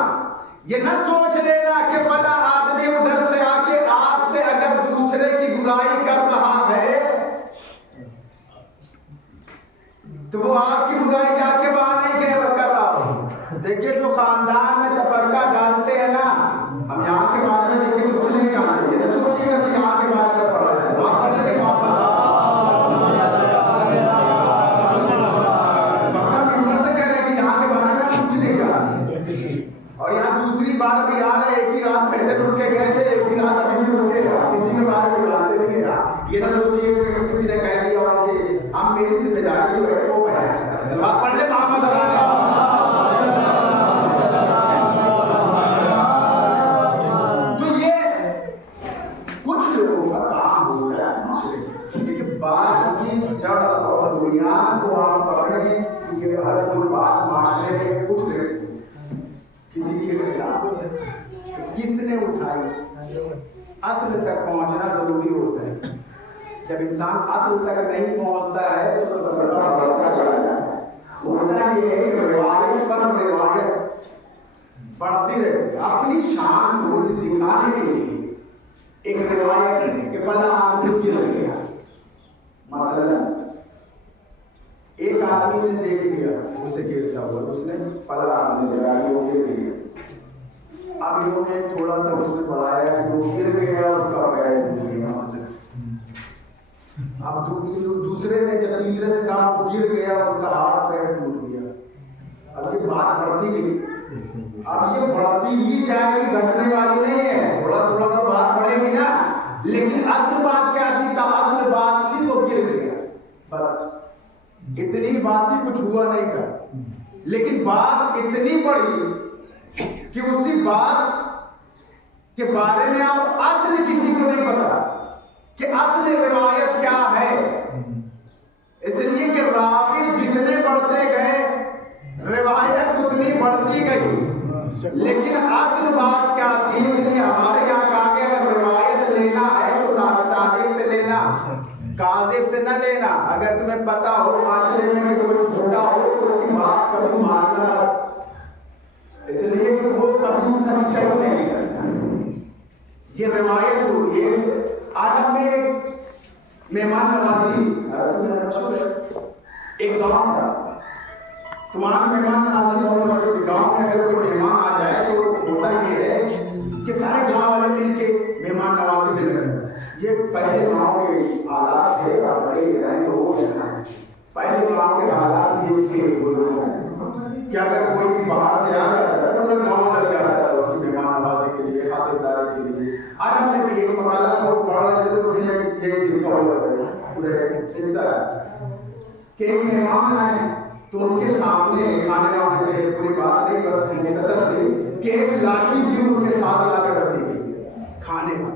یہ نہ سوچ لینا کہ فلاں آدمی ادھر سے آ کے آپ سے اگر دوسرے کی برائی کر رہا ہے تو وہ آپ کی برائی جا کے وہاں نہیں کر رہا ہو. دیکھیے جو خاندان میں تفرقہ ڈالتے ہیں نا, ہم یہاں کے بارے میں دیکھیں کچھ نہیں جانتے. یہ نہ سوچیے گا کہ یہاں کے بارے میں پڑھ رہے ہیں, وہاں پڑھنے کے بعد اور یہاں دوسری بار بھی آ رہے, ایک ہی رات پہلے رک کے گئے تھے, ایک ہی رات ابھی بھی رکے گا, کسی کے بارے میں جانتے نہیں ہیں. یہ نہ سوچیے کہ کسی نے کہہ دیا ہو کہ ہم میری ذمہ داری جو ہے وہ ہے. بات پڑھ لے محمد تو یہ کچھ لوگوں کا کام ہوتا ہے معاشرے کہ بات کی جڑ اور بنیاد کو آپ پکڑیں کہ ہر کوئی بات معاشرے میں کچھ لے کسی کے خلاف کس نے اٹھائی. اصل تک پہنچنا ضروری ہوتا ہے. جب انسان اصل تک نہیں پہنچتا ہے تو ہوتا یہ ہے کہ روایت پر روایت بڑھتی رہتی ہے. اپنی شان کو دکھانے کے لیے ایک روایت کہ فلاں آدمی گر گیا. مثلا ایک آدمی نے دیکھ لیا اسے گرتا ہوا, اس نے فلاں آدمی نے وہ گر گیا. اب انہوں نے تھوڑا سا اس میں بڑھایا کہ وہ گر گیا, اس کا پیر ٹوٹ گیا. اب دوسرے نے جب تیسرے سے کہا وہ گر گیا, اس کا ہاتھ پیر ٹوٹ گیا. اب یہ بات بڑھتی گئی. اب یہ بڑھتی ہی جائے گی, گھٹنے والی نہیں ہے. تھوڑا تھوڑا تو بات بڑھے گی نا, لیکن اصل بات کیا تھی؟ اصل بات تھی وہ گر گیا, بس اتنی بات تھی, کچھ ہوا نہیں تھا. لیکن بات اتنی بڑی کہ اسی بات کے بارے میں آپ اصل کسی کو نہیں پتا کہ اصل روایت کیا ہے. اس لیے کہ راوی جتنے بڑھتے گئے روایت اتنی بڑھتی گئی, لیکن اصل بات کیا تھی. اس لیے ہمارے یہاں کہا کہ اگر روایت لینا ہے تو صادق سے لینا, کاذب سے نہ لینا. اگر تمہیں پتا ہو معاشرے میں کہ کوئی جھوٹا ہو تو اس کی بات کبھی ماننا مت, اس لیے کہ وہ کبھی سچ کہی نہیں سکتا. یہ روایت ہوتی ہے. عرب میں مہمان نوازی ایک گاؤں تھا. تمہارا مہمان نوازی بہت مشہور. گاؤں میں اگر کوئی مہمان آ جائے تو ہوتا یہ ہے کہ سارے گاؤں والے مل کے مہمان نوازی میں لگے. یہ پہلے گاؤں کے حالات تھے. پہلے گاؤں کے حالات یہ تھے کہ اگر کوئی بھی باہر سے آ جاتا تھا پورا گاؤں لگ جاتا تھا اس کی مہمان نوازی کے لیے, خاطرداری کے لیے. عرب میں بھی ایک مقالہ تھا وہ پڑھ رہے تھے تو اس میں یہ لکھا ہوا ہے پورے حصہ کہ ایک مہمان آئے تو ان کے سامنے کھانے وانے تھے, پوری بات نہیں بس مختصر تھی کہ ایک لاٹھی بھی ان کے ساتھ لا کر رکھ دی گئی کھانے میں.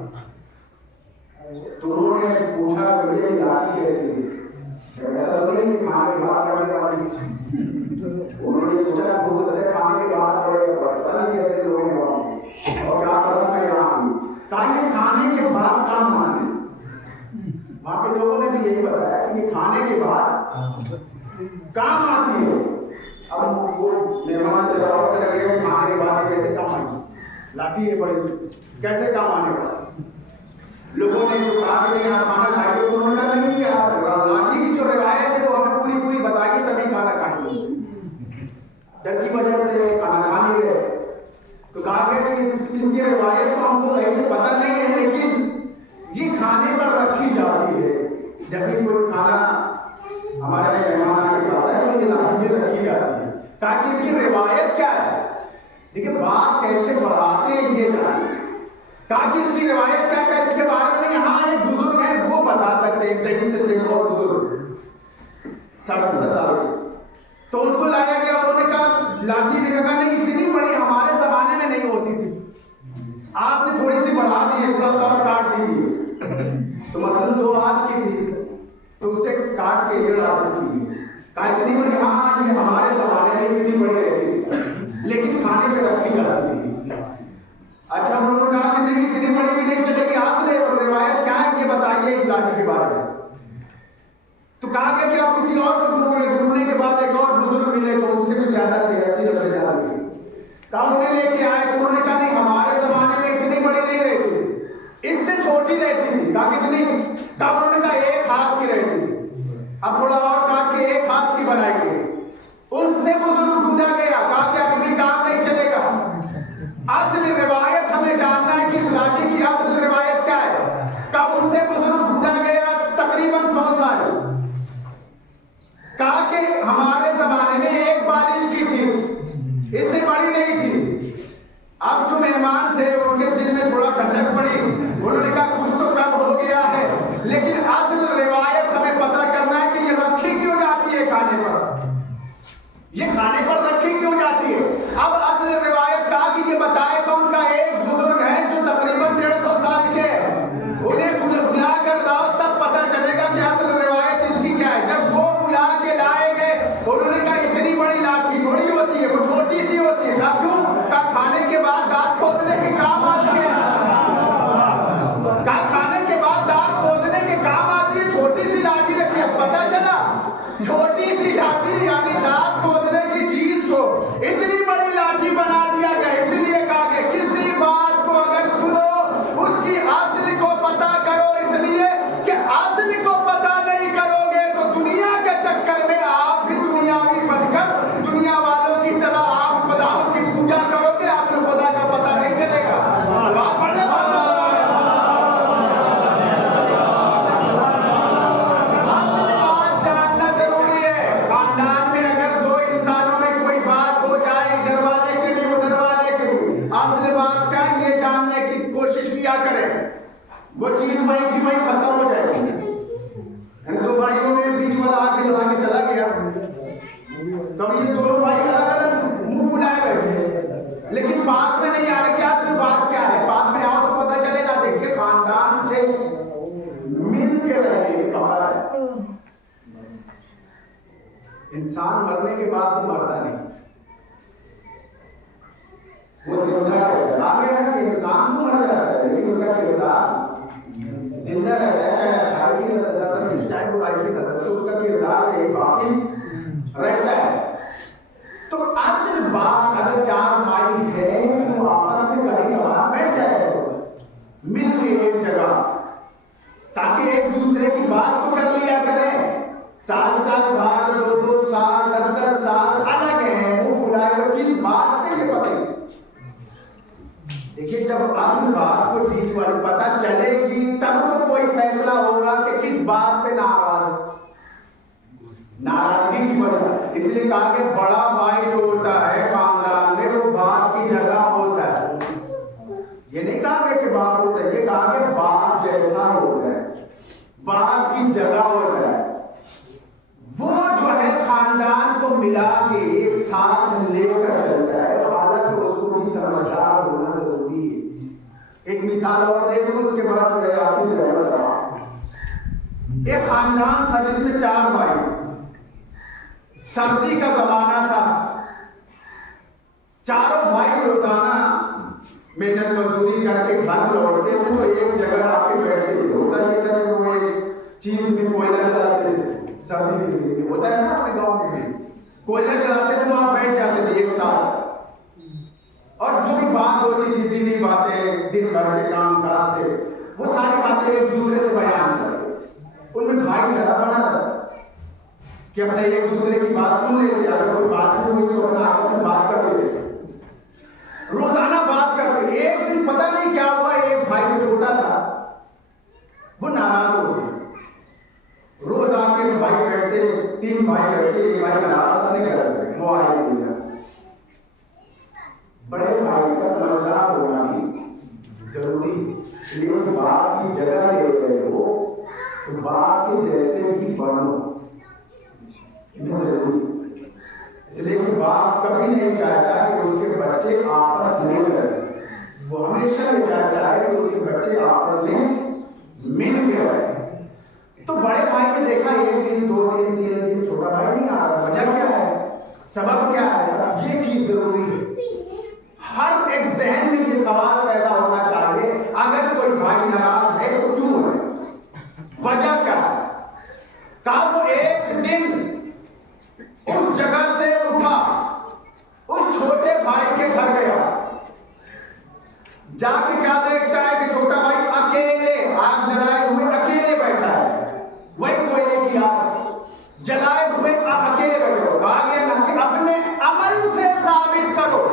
تو انہوں نے پوچھا کہ یہ لاٹھی کیسی ہے, ایسا تو نہیں کہ کھانے کے بعد پڑھنے والی. انہوں نے سوچا کہ ہو سکتا ہے کھانے کے بعد پڑھے, پتہ نہیں کیسے لوگ ہیں اور کیا رسم ہے یہاں کی. کہا یہ کھانے کے بعد کام آنے دیں. وہاں کے لوگوں نے بھی یہی بتایا کہ یہ کھانے کے بعد کام آتی ہے. اب وہ مہمان چلا ہوتا لگے کہ کھانے کے بعد کیسے کام آئے گی, لاٹھی ہے بڑی, کیسے کام آنے والا. لوگوں نے جو کہا کہ نہیں آپ کھانا کھائیے, انہوں نے کہا نہیں یار لاٹھی کی جو روایت ہے وہ ہمیں پوری پوری بتائیے تبھی کھانا کھائیں گے. ڈر کی وجہ سے کھانا کھا نہیں رہے. تو کہا گیا کہ اس کی روایت تو ہم کو صحیح سے پتہ نہیں ہے, لیکن یہ کھانے پر رکھی جاتی ہے. جب بھی کوئی کھانا ہمارے یہاں مہمان آ کے کھاتا ہے تو یہ لاٹھی بھی رکھی جاتی ہے. کہا کہ اس کی روایت کیا ہے, دیکھیں بات کیسے بڑھاتے ہیں یہ جانیں. کہا کہ اس کی روایت کیا ہے, اس کے بارے میں یہاں ایک بزرگ ہیں وہ بتا سکتے ہیں, صحیح سے تھے بہت بزرگ 60-70 سال کے. تو ان کو لایا گیا, انہوں نے کہا لاٹھی نے کہا نہیں اتنی بڑی ہمارے زمانے میں نہیں ہوتی تھی, آپ نے تھوڑی سی بڑھا دی ہے, تھوڑا سا اور کاٹ دیجیے. تو مثلا 2 ہاتھ کی تھی تو اسے کاٹ کے 1.5 ہاتھ کی گئی. کہا اتنی بڑی, ہاں یہ ہمارے زمانے میں اتنی بڑی رہتی تھی لیکن کھانے پہ رکھی جاتی تھی. اچھا انہوں نے کہا کہ نہیں اتنی بڑی بھی نہیں چلے گی, اصل روایت کیا ہے یہ بتائیے اس لاٹھی کے بارے میں. تو کہا گیا کہ آپ کسی اور کو ڈھونڈنے کے بعد ایک اور بزرگ ملے جو ان سے بھی زیادہ تھے, 80-90 سال کے. کہا انہیں لے کے آئے تو انہوں نے کہا نہیں ہمارے زمانے میں اتنی بڑی نہیں رہتی تھی, اس سے چھوٹی رہتی تھی. کہا کتنی؟ کہا انہوں نے کہا 1 ہاتھ کی رہتی تھی. اب تھوڑا اور کاٹ کے 1 ہاتھ کی بنائی گئی. ان سے بزرگ ڈھونڈا گیا, کہا کہ ابھی بھی کام نہیں چلے گا. اصل روایت ہمیں جاننا ہے کہ اس لاٹھی کی اصل روایت کیا ہے. کہا ان سے بزرگ ڈھونڈا گیا تقریباً 100 سال. کہا کہ ہمارے زمانے میں 1 بالش کی تھی, اس سے بڑی نہیں تھی. اب جو مہمان تھے ان کے دل میں تھوڑا ٹھنڈک پڑی, انہوں نے کہا کچھ تو کم ہو گیا ہے, لیکن اصل روایت ہمیں پتہ کرنا ہے کہ یہ رکھی کیوں جاتی ہے کھانے پر, یہ کھانے پر رکھی کیوں جاتی ہے. اب اصل روایت کہا کہ یہ بتائے کون. کا ایک بزرگ ہے جو تقریباً 150 سال کے, انہیں بلا کر لاؤ تب پتہ چلے گا کہ اصل روایت اس کی کیا ہے. جب وہ بلا کے لائے گئے انہوں نے کہا اتنی بڑی لاٹھی تھوڑی ہوتی ہے, وہ چھوٹی سی ہوتی ہے. کہا کیوں؟ کہا کھانے کے بعد دانت کھودنے کے کام آتی ہے. کہا کھانے کے بعد دانت کھودنے کے کام آتی ہے, چھوٹی سی لاٹھی رکھی ہے. پتہ چلا چھوٹی سی لاٹھی یعنی دانت کھودنے کی چیز کو اتنی بڑی لاٹھی بنا دیا گیا. اس لیے کہا کہ کسی بات کو اگر سنو اس کی اصل کو پتہ کرو, اس لیے کہ اصل کو پتہ نہیں کرو گے تو دنیا کے چکر میں آپ بھی دنیاوی بن کر دنیا والوں کی طرح آپ خداؤں کی پوجا کرو گے, اصل خدا کا پتہ نہیں چلے گا. بات پڑھنے اصل بات جاننا ضروری ہے. خاندان میں اگر 2 انسانوں میں کوئی بات ہو جائے, ادھر والے کے بھی ادھر والے کے بھی, اصل بات کیا یہ جاننے کی کوشش کیا کریں, وہ چیز وہیں کی وہیں ختم ہو جائے گی. ان 2 بھائیوں میں بیچ والا آ کے لگا کے چلا گیا, تب یہ 2 بھائی الگ الگ منہ بلائے بیٹھے, لیکن پاس میں نہیں آ رہے کہ اصل بات کیا ہے. پاس میں آؤ تو پتہ چلے گا. دیکھیے خاندان سے مل کے رہنے کی پکڑ ہے. انسان مرنے کے بعد تو مرتا نہیں, وہ زندہ رہتا ہے. آگے نا کہ انسان تو مر جاتا ہے لیکن اس کا کردار زندہ رہتا ہے, چاہے اچھائی کی نظر سے چاہے برائی کی نظر سے, اس کا کردار یہی باقی رہتا ہے. تو اصل بات اگر 4 بھائی ہیں تو آپس میں کبھی کبھار بیٹھ جائے مل کے ایک جگہ, تاکہ ایک دوسرے کی بات تو کر لیا کریں. سال بعد 2 سال 10 سال الگ ہیں, منہ بلائے ہوئے کس بات پہ یہ پتہ نہیں. دیکھیے جب اصل بات کو بیچ والی پتہ چلے گی تب تو کوئی فیصلہ ہوگا کہ کس بات پہ ناراض ہے. ناراضگی کی وجہ اس لیے کہا کہ بڑا بھائی جو ہوتا ہے خاندان میں وہ باپ کی جگہ ہوتا ہے. یہ نہیں کہا کہ باپ ہوتا ہے, یہ کہا کہ باپ جیسا ہوتا ہے, باپ کی جگہ ہوتا ہے. وہ جو ہے خاندان کو ملا کے ایک ساتھ لے کر چلتا ہے, حالانکہ اس کو بھی سمجھدار ہونا ضروری ہے. ایک مثال اور دے دوں اس کے بعد جو ہے آپ کی ضرورت رہا. ایک خاندان تھا جس میں 4 بھائی. سردی کا زمانہ تھا, چاروں بھائی روزانہ محنت مزدوری کر کے گھر لوٹتے تھے تو ایک جگہ آ کے بیٹھتے تھے. ہوتا یہ تھا کہ وہ ایک چیز میں کوئلہ جلاتے تھے, سردی کے دن میں ہوتا ہے نا اپنے گاؤں میں بھی کوئلہ جلاتے تھے, وہاں بیٹھ جاتے تھے ایک ساتھ, اور جو بھی بات ہوتی تھی دینی باتیں دن بھر کے کام کاج سے وہ ساری باتیں ایک دوسرے سے بیان کرتے. ان میں بھائی چارہ بنا رہتا کہ اپنے ایک دوسرے کی بات سن لیتے, اگر کوئی بات نہیں ہوئی تو اپنا آپس میں بات کر لیتے, روزانہ بات کرتے. ایک دن پتہ نہیں کیا ہوا, ایک بھائی جو چھوٹا تھا وہ ناراض ہو گیا. روز آ کے بھائی بیٹھتے, 3 بھائی بیٹھے, ایک بھائی ناراض اپنے گھر میں, وہ آئے نہیں گیا. بڑے بھائی کا سمجھدار ہونا بھی ضروری ہے, لیکن باپ کی جگہ لے گئے ہو تو باپ کے جیسے بھی بنو, یہ ضروری. اس لیے کہ باپ کبھی نہیں چاہتا کہ اس کے بچے آپس میں لڑیں, وہ ہمیشہ یہ چاہتا ہے کہ اس کے بچے آپس میں مل کے رہیں. تو بڑے بھائی نے دیکھا 1 دن 2 دن 3 دن چھوٹا بھائی نہیں آ رہا, وجہ کیا ہے, سبب کیا ہے. یہ چیز ضروری ہے. ہر ایک ذہن میں یہ سوال پیدا ہونا چاہیے, اگر کوئی بھائی ناراض ہے تو کیوں ہے, وجہ کیا ہے. کہا وہ ایک دن اس جگہ سے اٹھا, اس چھوٹے بھائی کے گھر گیا, جا کے کیا دیکھتا ہے کہ چھوٹا بھائی اکیلے آگ جلائے ہوئے اکیلے بیٹھا ہے. وہی کوئلے کی آگ جلائے ہوئے اکیلے بیٹھے ہو. کہا گیا نا کہ اپنے عمل سے ثابت کرو.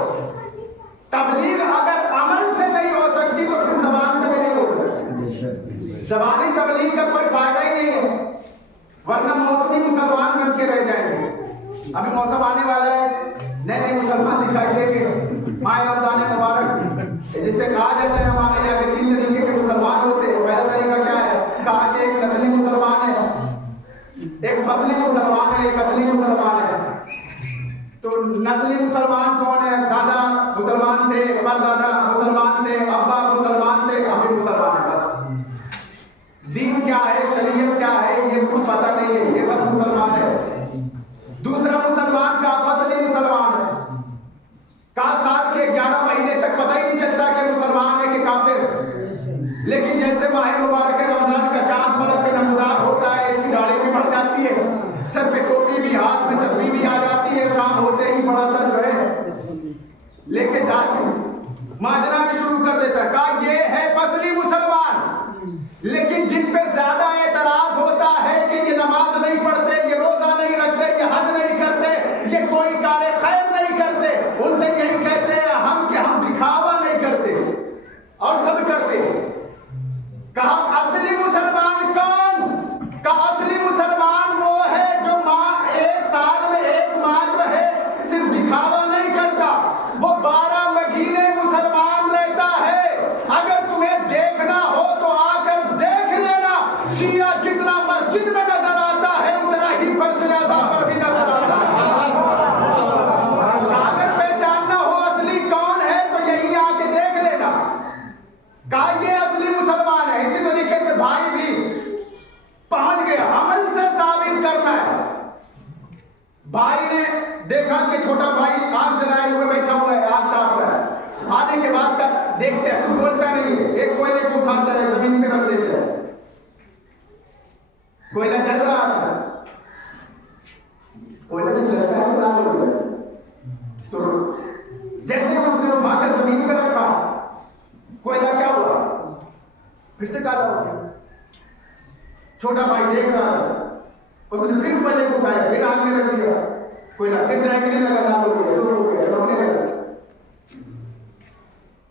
تبلیغ اگر عمل سے نہیں ہو سکتی تو پھر زبان سے بھی نہیں ہو سکتی. زبانی تبلیغ کا کوئی فائدہ ہی نہیں ہے, ورنہ موسمی مسلمان بن کے رہ جائیں گے. ابھی موسم آنے والا ہے, نئے نئے مسلمان دکھائی دیں گے. ماہ رمضان مبارک جس سے کہا جاتا ہے ہمارے یہاں کے 3 طریقے کے مسلمان ہوتے ہیں. پہلا طریقہ کیا ہے, کہا کہ ایک نسلی مسلمان ہے, ایک فصلی مسلمان ہے, ایک اصلی مسلمان ہے. تو نسلی مسلمان کون ہے, دادا مسلمان تھے, پردادا مسلمان تھے, ابا مسلمان تھے, ہم بھی مسلمان ہیں. بس دین کیا ہے, شریعت کیا ہے, یہ کچھ پتہ نہیں ہے, یہ بس مسلمان ہے. دوسرا مسلمان کا فصلی مسلمان ہے, کا سال کے 11 مہینے تک پتہ ہی نہیں چلتا کہ مسلمان ہے کہ کافر, لیکن جیسے ماہ مبارک رمضان کا چاند فلک پہ نمودار ہوتا ہے, اس کی داڑھی بھی بڑھ جاتی ہے, سر پہ ٹوپی بھی, ہاتھ میں تسبیح بھی آ جاتی ہے, شام ہوتے ہی بڑا سر جو ہے لے کے ماجرا بھی شروع کر دیتا ہے. کہا یہ ہے فصلی مسلمان, لیکن جن پہ زیادہ اعتراض ہوتا ہے کہ یہ نماز نہیں پڑھتے, یہ روزہ نہیں رکھتے, یہ حج نہیں کرتے, یہ کوئی کار خیر نہیں کرتے, ان سے یہی کہتے ہیں ہم کہ ہم دکھاوا نہیں کرتے اور سب کرتے. کہا اصلی مسلمان کون, کہا اصلی مسلمان وہ ہے جو ماں 1 سال میں 1 ماہ جو ہے صرف دکھاوا نہیں کرتا, وہ 12 مہینے مسلمان رہتا ہے. اگر تمہیں دیکھنا ہو تو آ کر دیکھ لینا, شیعہ جتنا مسجد میں نظر آتا ہے اتنا ہی فرش اعضاء پر بھی نظر آتا ہے. اگر پہچاننا ہو اصلی کون ہے تو یہی آ کے دیکھ لینا. کہا یہ اصلی مسلمان ہے. اسی طریقے سے بھائی بھی پہنچ گیا, عمل سے ثابت کرنا ہے. بھائی نے دیکھا کہ چھوٹا بھائی آگ جلائے ہوئے بیٹھا ہوا ہے, آگ تاپ رہا ہے. آنے کے بعد دیکھتے ہیں, کچھ بولتا نہیں ہے, ایک کوئلے کو اٹھاتا ہے, زمین پہ رکھ دیتا ہے. کوئلہ جل رہا تھا, کوئلہ جب جلتا ہے تو لال ہو گیا. جیسے اس نے اٹھا کر زمین پہ رکھا, کوئلہ کیا ہوا, پھر سے کالا ہو گیا. چھوٹا بھائی دیکھ رہا تھا, اس نے پھر کوئلے کو اٹھایا, پھر آگ میں رکھ دیا, کوئلہ پھر دہکنے لگا, لال ہو گیا, شروع ہو گیا, چمکنے لگا.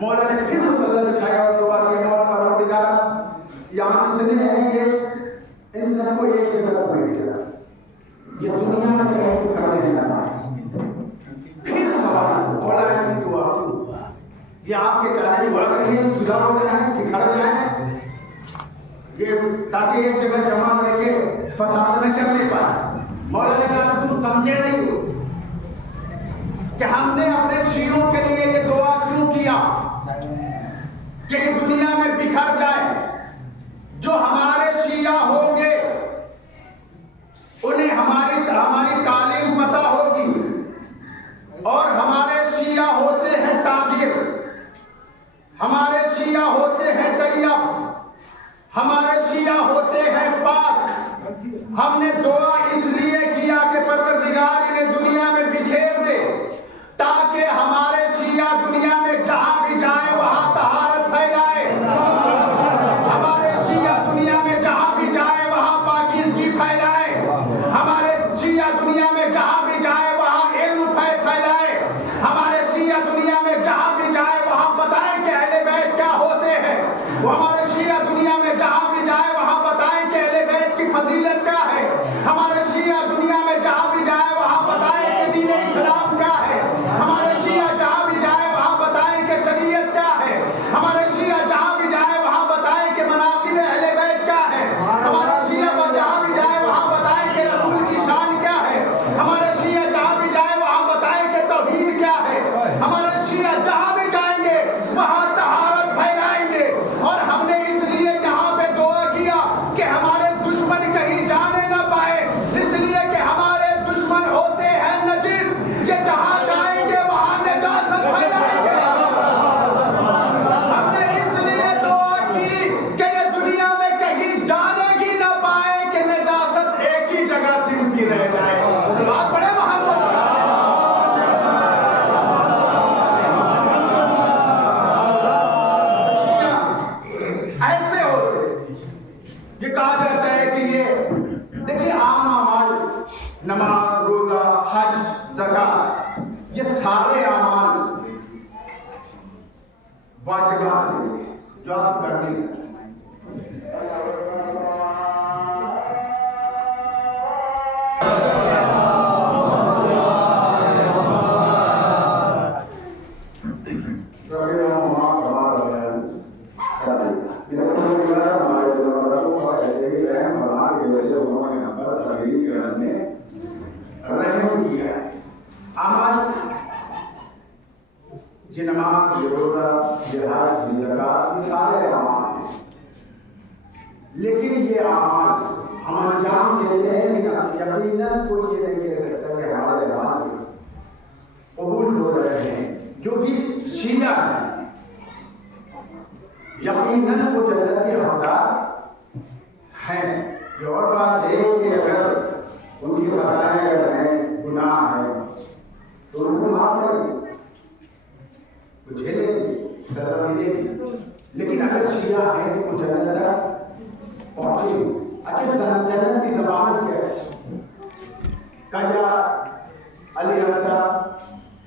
مولا نے پھر مصلی بچھایا اور دعا کی مولا پروردگارا یہاں جتنے ہیں یہ ان سب کو ایک جگہ سمیٹ لیا، یہ دنیا میں کہیں بکھرنے دینا۔ پھر سوال مولا ایسی دعا کیوں؟ یہ آپ کے چاہنے دعا کریے جدا ہو جائیں بکھر جائیں، یہ تاکہ ایک جگہ جمع رہ کے فساد نہ کرنے پائے۔ مولا نے کہا تم سمجھے نہیں ہو کہ ہم نے اپنے شیعوں کے لیے یہ دعا کیوں کیا کہ یہ دنیا میں بکھر جائے۔ جو ہمارے شیعہ ہوں گے انہیں ہماری تعلیم پتہ ہوگی، اور ہمارے شیعہ ہوتے ہیں تاجر، ہمارے شیعہ ہوتے ہیں طیب، ہمارے شیعہ ہوتے ہیں پاک۔ ہم نے دعا اس لیے کیا کہ پروردگار انہیں دنیا میں بکھیر دے تاکہ ہمارے شیعہ دنیا میں جہاں بھی جائیں وہاں طہارت پھیلائے، ہمارے شیعہ دنیا میں جہاں بھی جائیں وہاں پاکیزگی پھیلائے، ہمارے شیعہ دنیا میں جہاں بھی جائیں وہاں علم پھیلائے، ہمارے شیعہ دنیا میں جہاں بھی جائیں وہاں بتائیں کہ اہل بیت کیا ہوتے ہیں، وہ ہمارے شیعہ دنیا میں جہاں بھی جائیں وہاں بتائیں کہ اہل بیت کی فضیلت کیا ہے، ہمارے شیعہ دنیا میں جہاں بھی جائیں وہاں بتائیں کہ دین اسلام کیا ہے، ہمارے شیعہ جہاں بھی جائیں وہاں بتائیں کہ شریعت کیا ہے، ہمارے شیعہ جہاں بھی جائیں وہاں بتائیں کہ مناقب اہل بیت کیا ہے، ہمارے شیعہ جہاں بھی جائیں وہاں بتائیں کہ رسول کی شان کیا ہے، ہمارے شیعہ جہاں بھی جائیں وہاں بتائیں کہ توحید کیا ہے، ہمارے شیعہ جہاں بھی جائیں گے وہاں طہارت پھیلائیں گے۔ اور ہم نے اس لیے یہاں پہ دعا کیا کہ ہمارے دشمن کہیں جانے نہ پائے، اس لیے کہ ہمارے دشمن ہوتے ہیں نجس، یہ جہاں جائیں گے وہاں نجاست پھیلائیں گے۔ ہم نے اس لیے دعا کی کہ یہ دنیا میں کہیں جانے ہی نہ پائے کہ نجاست ایک ہی جگہ سمتی رہ جائے۔ بات پڑھے محمد ایسے ہوتے، یہ کہا جاتا ہے کہ یہ دیکھیے عام اعمال، نماز، روزہ، حج، زکوٰۃ، یہ سارے اعمال واجبات میں سے جو آپ کرنے ہیں۔ رحم کیا ہے عمل، یہ نماز، یہ روزہ، یہ حج، یہ زکوٰۃ، یہ سارے اعمال ہیں، لیکن یہ اعمال ہم انجام دیتے ہیں لیکن یقیناً کوئی یہ نہیں کہہ سکتا کہ ہمارے اعمال قبول ہو رہے ہیں۔ جو کہ شیعہ ہیں یقیناً وہ جنت کے حقدار ہیں۔ یہ اور بات ہے کہ اگر ان کی خطائیں اگر ہیں، گناہ ہیں، تو ان کو معاف کریں، وہ جھیلے گی، سزا ملے گی، لیکن اگر شیعہ ہیں تو وہ جنت تک پہنچے گی۔ اچھا جنت کی ضمانت کیا ہے؟ کہا علی انتا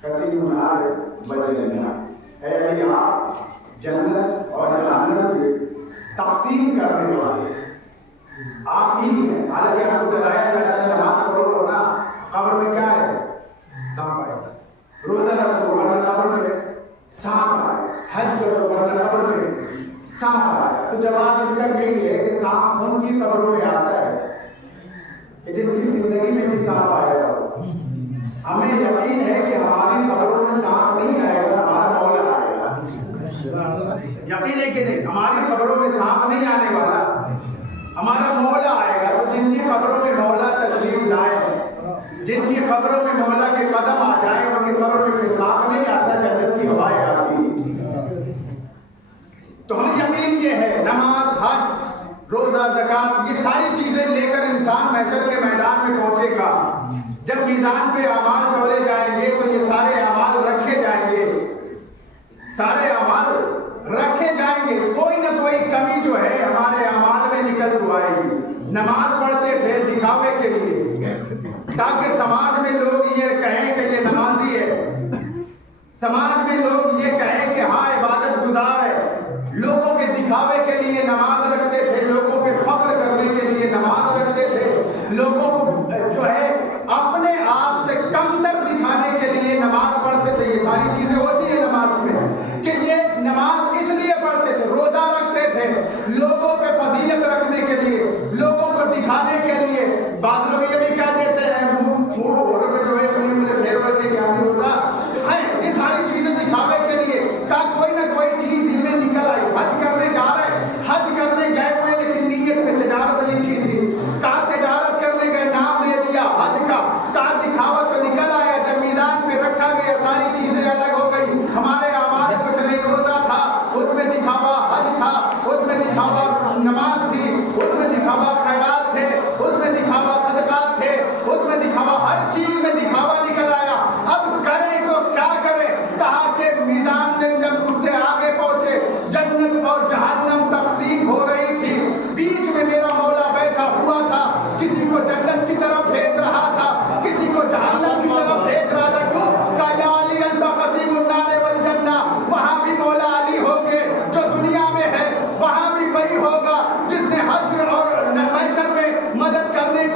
کسیم النار والجنہ، اے علی آپ جنت اور جہنم کے تقسیم کرنے والے آپ ہی ہیں۔ حالانکہ آپ کو ڈرایا جاتا ہے نماز پڑھو ورنہ قبر میں کیا ہے؟ سانپ آئے گا، روزہ رکھو ورنہ قبر میں سانپ آئے گا، حج کرو ورنہ قبر میں سانپ آئے گا۔ تو جواب اس کا یہی ہے کہ سانپ ان کی قبروں میں آتا ہے کہ جن کی زندگی میں بھی سانپ آئے گا۔ ہمیں یقین ہے کہ ہماری قبروں میں سانپ نہیں آئے گا، ہمارا مولا آئے گا۔ یقین ہے کہ نہیں؟ ہماری قبروں میں سانپ نہیں آنے والا، ہمارا مولا آئے گا۔ تو جن کی قبروں میں مولا تشریف لائے، جن کی قبروں میں مولا کے قدم آ جائے، ان کی قبروں میں پھر سانپ نہیں آتا، جنت کی ہوائیں آتی۔ تو ہمیں یقین یہ ہے نماز، حج، روزہ، زکوٰۃ، یہ ساری چیزیں لے کر انسان محشر کے میدان میں پہنچے گا۔ جب میزان پہ اعمال تولے جائیں گے تو یہ سارے اعمال رکھے جائیں گے، سارے اعمال رکھے جائیں گے، کوئی نہ کوئی کمی جو ہے ہمارے اعمال میں نکل تو آئے گی۔ نماز پڑھتے تھے دکھاوے کے لیے تاکہ سماج میں لوگ یہ کہیں کہ یہ نمازی ہے، سماج میں لوگ یہ کہیں کہ ہاں عبادت گزار ہے. لوگوں کے دکھاوے کے لیے نماز رکھتے تھے, لوگوں پہ فخر کرنے کے لیے نماز رکھتے تھے, لوگوں کو جو ہے اپنے آپ سے کمتر دکھانے کے لیے نماز پڑھتے تھے. یہ ساری چیزیں ہوتی ہیں نماز میں کہ یہ نماز اس لیے پڑھتے تھے, روزہ رکھتے تھے لوگوں پہ فضیلت رکھنے کے لیے, لوگوں کو دکھانے کے لیے. بعض لوگ یہ بھی کہہ دیتے ہیں جو ہے روزہ ہے, یہ ساری چیزیں دکھاوے کے لیے کا کوئی نہ کوئی چیز ان میں نکل آئی. حج کرنے جا رہے, حج کرنے گئے ہوئے لیکن نیت میں تجارت لکھی تھی, کہا تجارت کرنے گئے, نام دے دیا حج کا, کہا دکھاوا تو نکل آیا. جب میزان پہ رکھا گیا ساری چیزیں الگ ہو گئی. ہمارے اعمال کچھ نہیں, روزہ تھا اس میں دکھاوا, حج تھا اس میں دکھاوا, نماز تھی اس میں دکھاوا, خیرات تھے اس میں دکھاوا, صدقات تھے اس میں دکھاوا, ہر چیز میں دکھاوا نکل آیا. اب کریں تو کیا کریں؟ کہا کہ میزان میں جب اس سے آگے پہنچے, جنت اور جہنم تقسیم ہو رہی تھی, بیچ میں میرا مولا بیٹھا ہوا تھا, کسی کو جنت کی طرف بھیج رہا تھا, کسی کو جہنم کی طرف بھیج رہا تھا. کیوں؟ کہا یا علی انت قسیم النار والجنہ. وہاں بھی مولا علی ہوں گے جو دنیا میں ہے, وہاں بھی وہی ہوگا جس نے حشر اور محشر میں مدد کرنے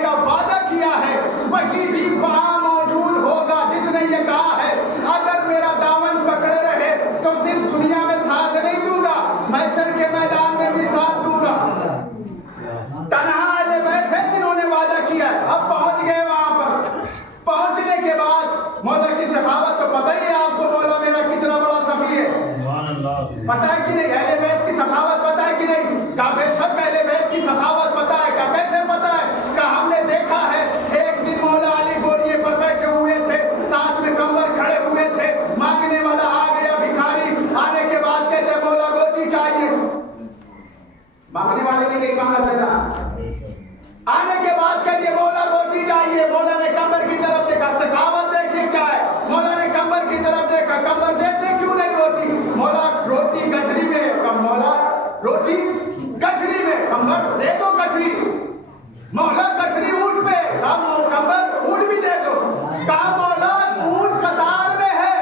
کا وعدہ کیا ہے, وہی بھی وہاں موجود ہوگا جس نے یہ کہا ہے اگر میرا دامن پکڑے رہے تو صرف دنیا میں ساتھ نہیں دوں گا, محشر کے میدان میں بھی ساتھ دوں گا. تنہا اہل بیت ہے جنہوں نے وعدہ کیا ہے. اب پہنچ گئے وہاں پر, پہنچنے کے بعد مولا کی سخاوت تو پتہ ہی ہے آپ کو, مولا میرا کتنا بڑا سخی ہے, پتہ ہے کہ نہیں؟ اہل بیت کی سخاوت پتہ ہے کہ نہیں؟ کہا بے شک اہل بیت کی سخاوت پتہ ہے. کہا کیسے پتہ ہے؟ کہا ہم نے دیکھا ہے ایک دن مولا علی بوریے پر بیٹھے ہوئے تھے, ساتھ میں کمبر کھڑے ہوئے تھے, مانگنے والا آ گیا بھکاری, آنے کے بعد کہتے مولا روٹی چاہیے. مانگنے والے نے یہی مانگا تھا, آنے کے بعد کہتے مولا روٹی چاہیے. مولا نے کمبر کی طرف دیکھا, سخاوت دیکھیے کیا ہے. مولا نے کمبر کی طرف دیکھا, کمبر دیتے کیوں نہیں روٹی؟ مولا روٹی گٹھری میں, مولا روٹی گٹھری میں, کمبر دے دو گٹھری. مولا گٹھری اونٹ پہ, کمبر اونٹ بھی دے دو. کہا مولا اونٹ قطار میں ہے,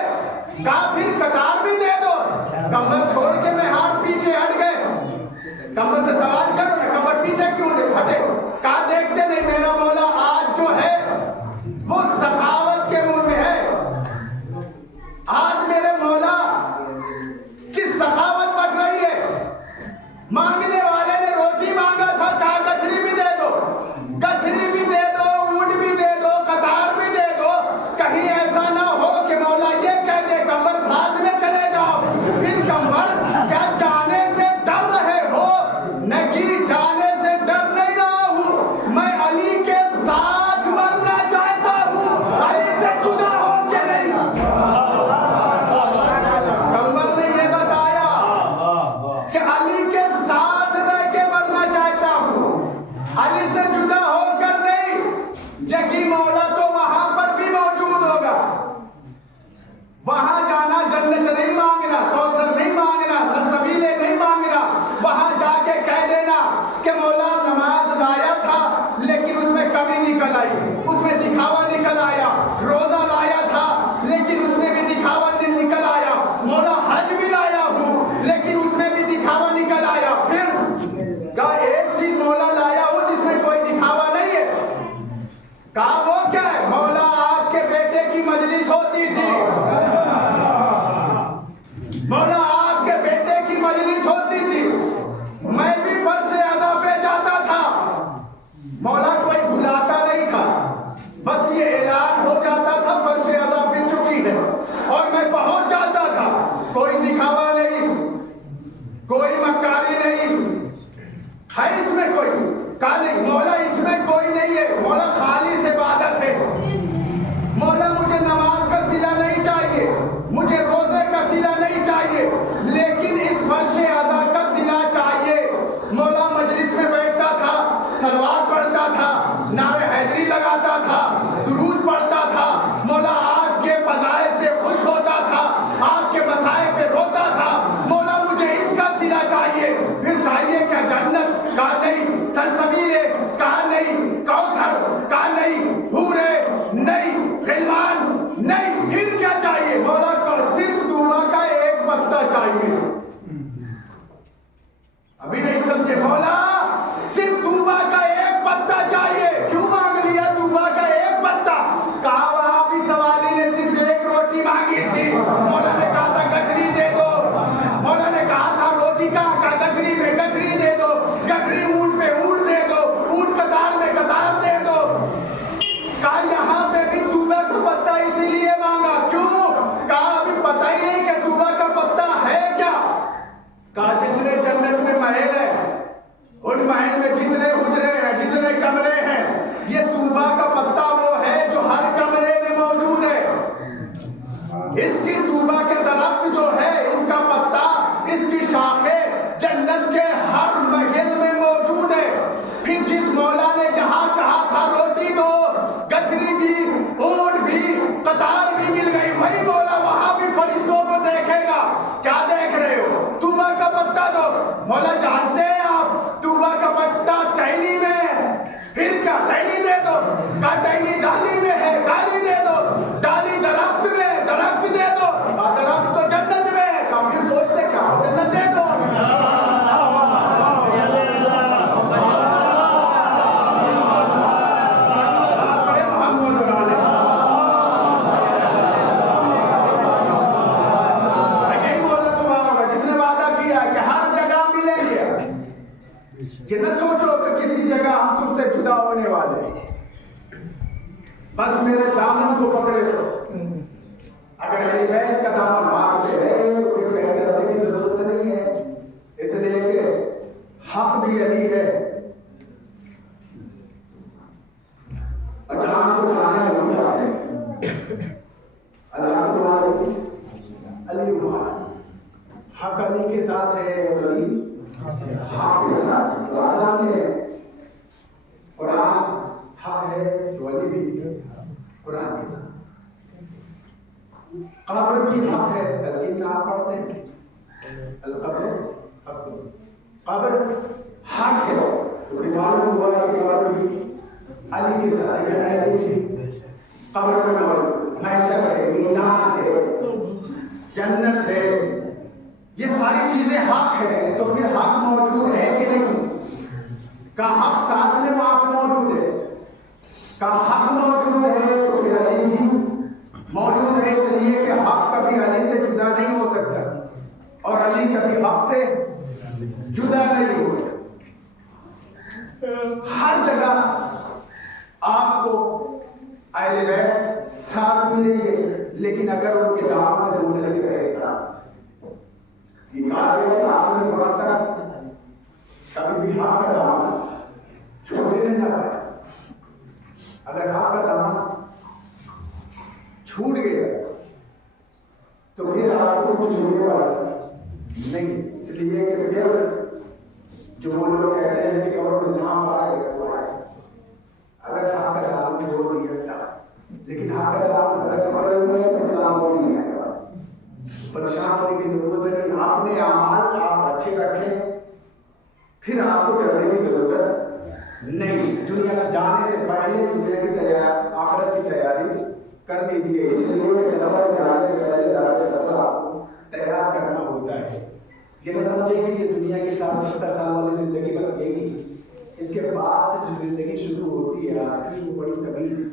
کہا پھر قطار بھی دے دو. کمبر چھوڑ کے میں ہاتھ پیچھے ہٹ گئے. کمبر سے سوال کرو نا, کمبر پیچھے کیوں ہٹے؟ کہا دیکھتے نہیں میرا مولا آج جو ہے وہ سخاوت کے منہ میں ہے, آج میرے مولا کی سخاوت بڑھ رہی ہے. مانگنے والے نے روٹی مانگا تھا, کہا گٹھری بھی دے دو, گٹھری بھی دے دو, اونٹ بھی دے دو, قطار بھی دے دو. کہیں ایسا نہ ہو کہ مولا یہ کہہ دے کمبر ساتھ میں چلے جاؤ. پھر کمبر کیا جانے سے ڈر رہے ہو؟ نہیں, جانے سے ڈر نہیں رہا ہوں, میں علی کے ساتھ مرنا چاہتا ہوں, علی سے جدا ہو کے نہیں. کمبر نے یہ بتایا کہ علی کے ساتھ رہ کے مرنا چاہتا ہوں, علی سے جدا ہو کر نہیں. یقین مولا تو وہاں پر بھی موجود ہوگا, وہاں جانا جنت نہیں مانگنا, کوثر نہیں مانگنا, سلسبیلے نہیں مانگنا. وہاں جا کے کہہ دینا کہ مولا نماز لایا تھا لیکن اس میں کمی نکل آئی, اس میں دکھاوا نکل آیا. روزہ لایا تھا لیکن اس میں بھی دکھاوا نکل آیا. مولا حج بھی لایا ہوں لیکن اس میں بھی دکھاوا نکل آیا. پھر کہا ایک چیز مولا لایا ہوں جس میں کوئی دکھاوا نہیں ہے. کہا وہ کیا ہے؟ مولا آپ کے بیٹے کی مجلس ہوتی تھی, مولا آپ کے بیٹے کی مجلس ہوتی تھی, میں بھی فرش اعضا پہ جاتا تھا. مولا کوئی بلاتا نہیں تھا, بس یہ اعلان ہو جاتا تھا فرش اعضا بن چکی ہے اور میں پہنچ جاتا تھا. کوئی دکھاوا نہیں, کوئی مکاری نہیں ہے اس میں کوئی. کہا نہیں مولا اس میں کوئی نہیں ہے, مولا خالص عبادت ہے. مولا مجھے نماز کا صلہ نہیں چاہیے, مجھے روزے کا صلہ نہیں چاہیے, لیکن اس فرش اعضا کا صلہ چاہیے. مولا مجلس میں بیٹھتا تھا, صلوات پڑھتا تھا, نعرہ حیدری لگاتا تھا, درود پڑھتا تھا. مولا آپ کے فضائل پہ خوش ہوتا تھا, آپ کے مسائل پہ روتا تھا. مولا مجھے اس کا صلہ چاہیے. پھر چاہیے کیا جنت؟ کہا نہیں. سلسبیلے؟ کہا نہیں. کوثر؟ کہا نہیں. حورے؟ نہیں. غلمان؟ نہیں. پھر کیا چاہیے؟ مولا کو صرف دعا کا ایک پتا چاہیے. محل ہے، ان محل میں جتنے حجرے ہیں، جتنے کمرے ہیں، یہ طوبہ کا پتا وہ ہے جو ہر کمرے میں موجود ہے۔ اس کی طوبہ کے درخت جو ہے، اس کا پتا، اس کی شاخیں جنت کے ہر محل میں موجود ہے۔ پھر جس مولا نے یہاں کہا تھا روٹی دو، گٹھری بھی، اونٹ بھی، قطار بھی مل گئی، وہی مولا وہاں بھی فرشتوں کو دیکھے گا۔ کیا دیکھ رہے ہو؟ طوبہ کا پتا دو۔ مولا جانتے ہیں آپ طوبہ کا پتا ٹہنی میں ہے، پھر کیا ٹہنی دے دو، کیا ٹہنی ڈالی میں ہے، ڈالی دے دو، ڈالی درخت میں ہے، درخت دے دو، اور درخت تو جنت میں ہے، کیا پھر سوچتے کیا جنت دے دو۔ کہ نہ سوچو کہ کسی جگہ ہم تم سے جدا ہونے والے، بس میرے دامن کو پکڑے رہو۔ اگر اہل بیت کا دامن مانگتے ہیں تو پھر پہلے کرنے کی ضرورت نہیں ہے، اس لیے کہ حق بھی علی ہے۔ جان کو جانا ہوگی آپ نے، اللہ کو مانو، علی ہمارا حق علی کے ساتھ ہے، اور علی حق کے ساتھ جانتے ہیں۔ قرآن حق ہے تو علی بھی قرآن کے ساتھ۔ قبر بھی حق ہے، تلقین میں آپ پڑھتے ہیں القبر حق، قبر حق ہے تو معلوم ہوا کہ قبر بھی علی کے ساتھ، یعنی علی کی قبر میں محشر ہے، میزان ہے، جنت ہے، یہ ساری چیزیں حق ہے، تو پھر حق موجود ہے کہ نہیں؟ کا حق ساتھ میں وہاں پہ موجود ہے، کا حق موجود ہے تو پھر علی بھی موجود ہے، اس لیے کہ حق کبھی علی سے جدا نہیں ہو سکتا، اور علی کبھی حق سے جدا نہیں ہو سکتا۔ ہر جگہ آپ کو اہل بیت ساتھ ملیں گے، لیکن اگر ان کے دامن سے منسلک رہے گا، یہ کہا گیا کہ آخری وقت تک کبھی بھی حق کا دامن چھوڑنے نہ پائے۔ اگر حق کا دامن چھوٹ گیا تو پھر آپ کو کچھ ملنے والا نہیں، اس لیے کہ پھر جو وہ لوگ کہتے ہیں کہ قبر میں سانپ آئے وہ آئے، اگر حق کا دامن چھوڑ دیا تھا، لیکن حق کا دامن اگر پکڑ لیا تو سانپ نہیں آئے گا۔ پریشان ہونے کی ضرورت نہیں، آپ نے اعمال آپ اچھے رکھیں، پھر آپ کو ڈرنے کی ضرورت نہیں۔ دنیا سے جانے سے پہلے دنیا کی آخرت کی تیاری کر دیجیے، اس لیے کہ سفر جانے سے پہلے زیادہ سے زیادہ آپ کو تیار کرنا ہوتا ہے۔ یہ نہ سمجھے کہ یہ دنیا کے 60-70 سال والی زندگی بس گئی، اس کے بعد سے جو زندگی شروع ہوتی ہے آخری وہ بڑی طویل،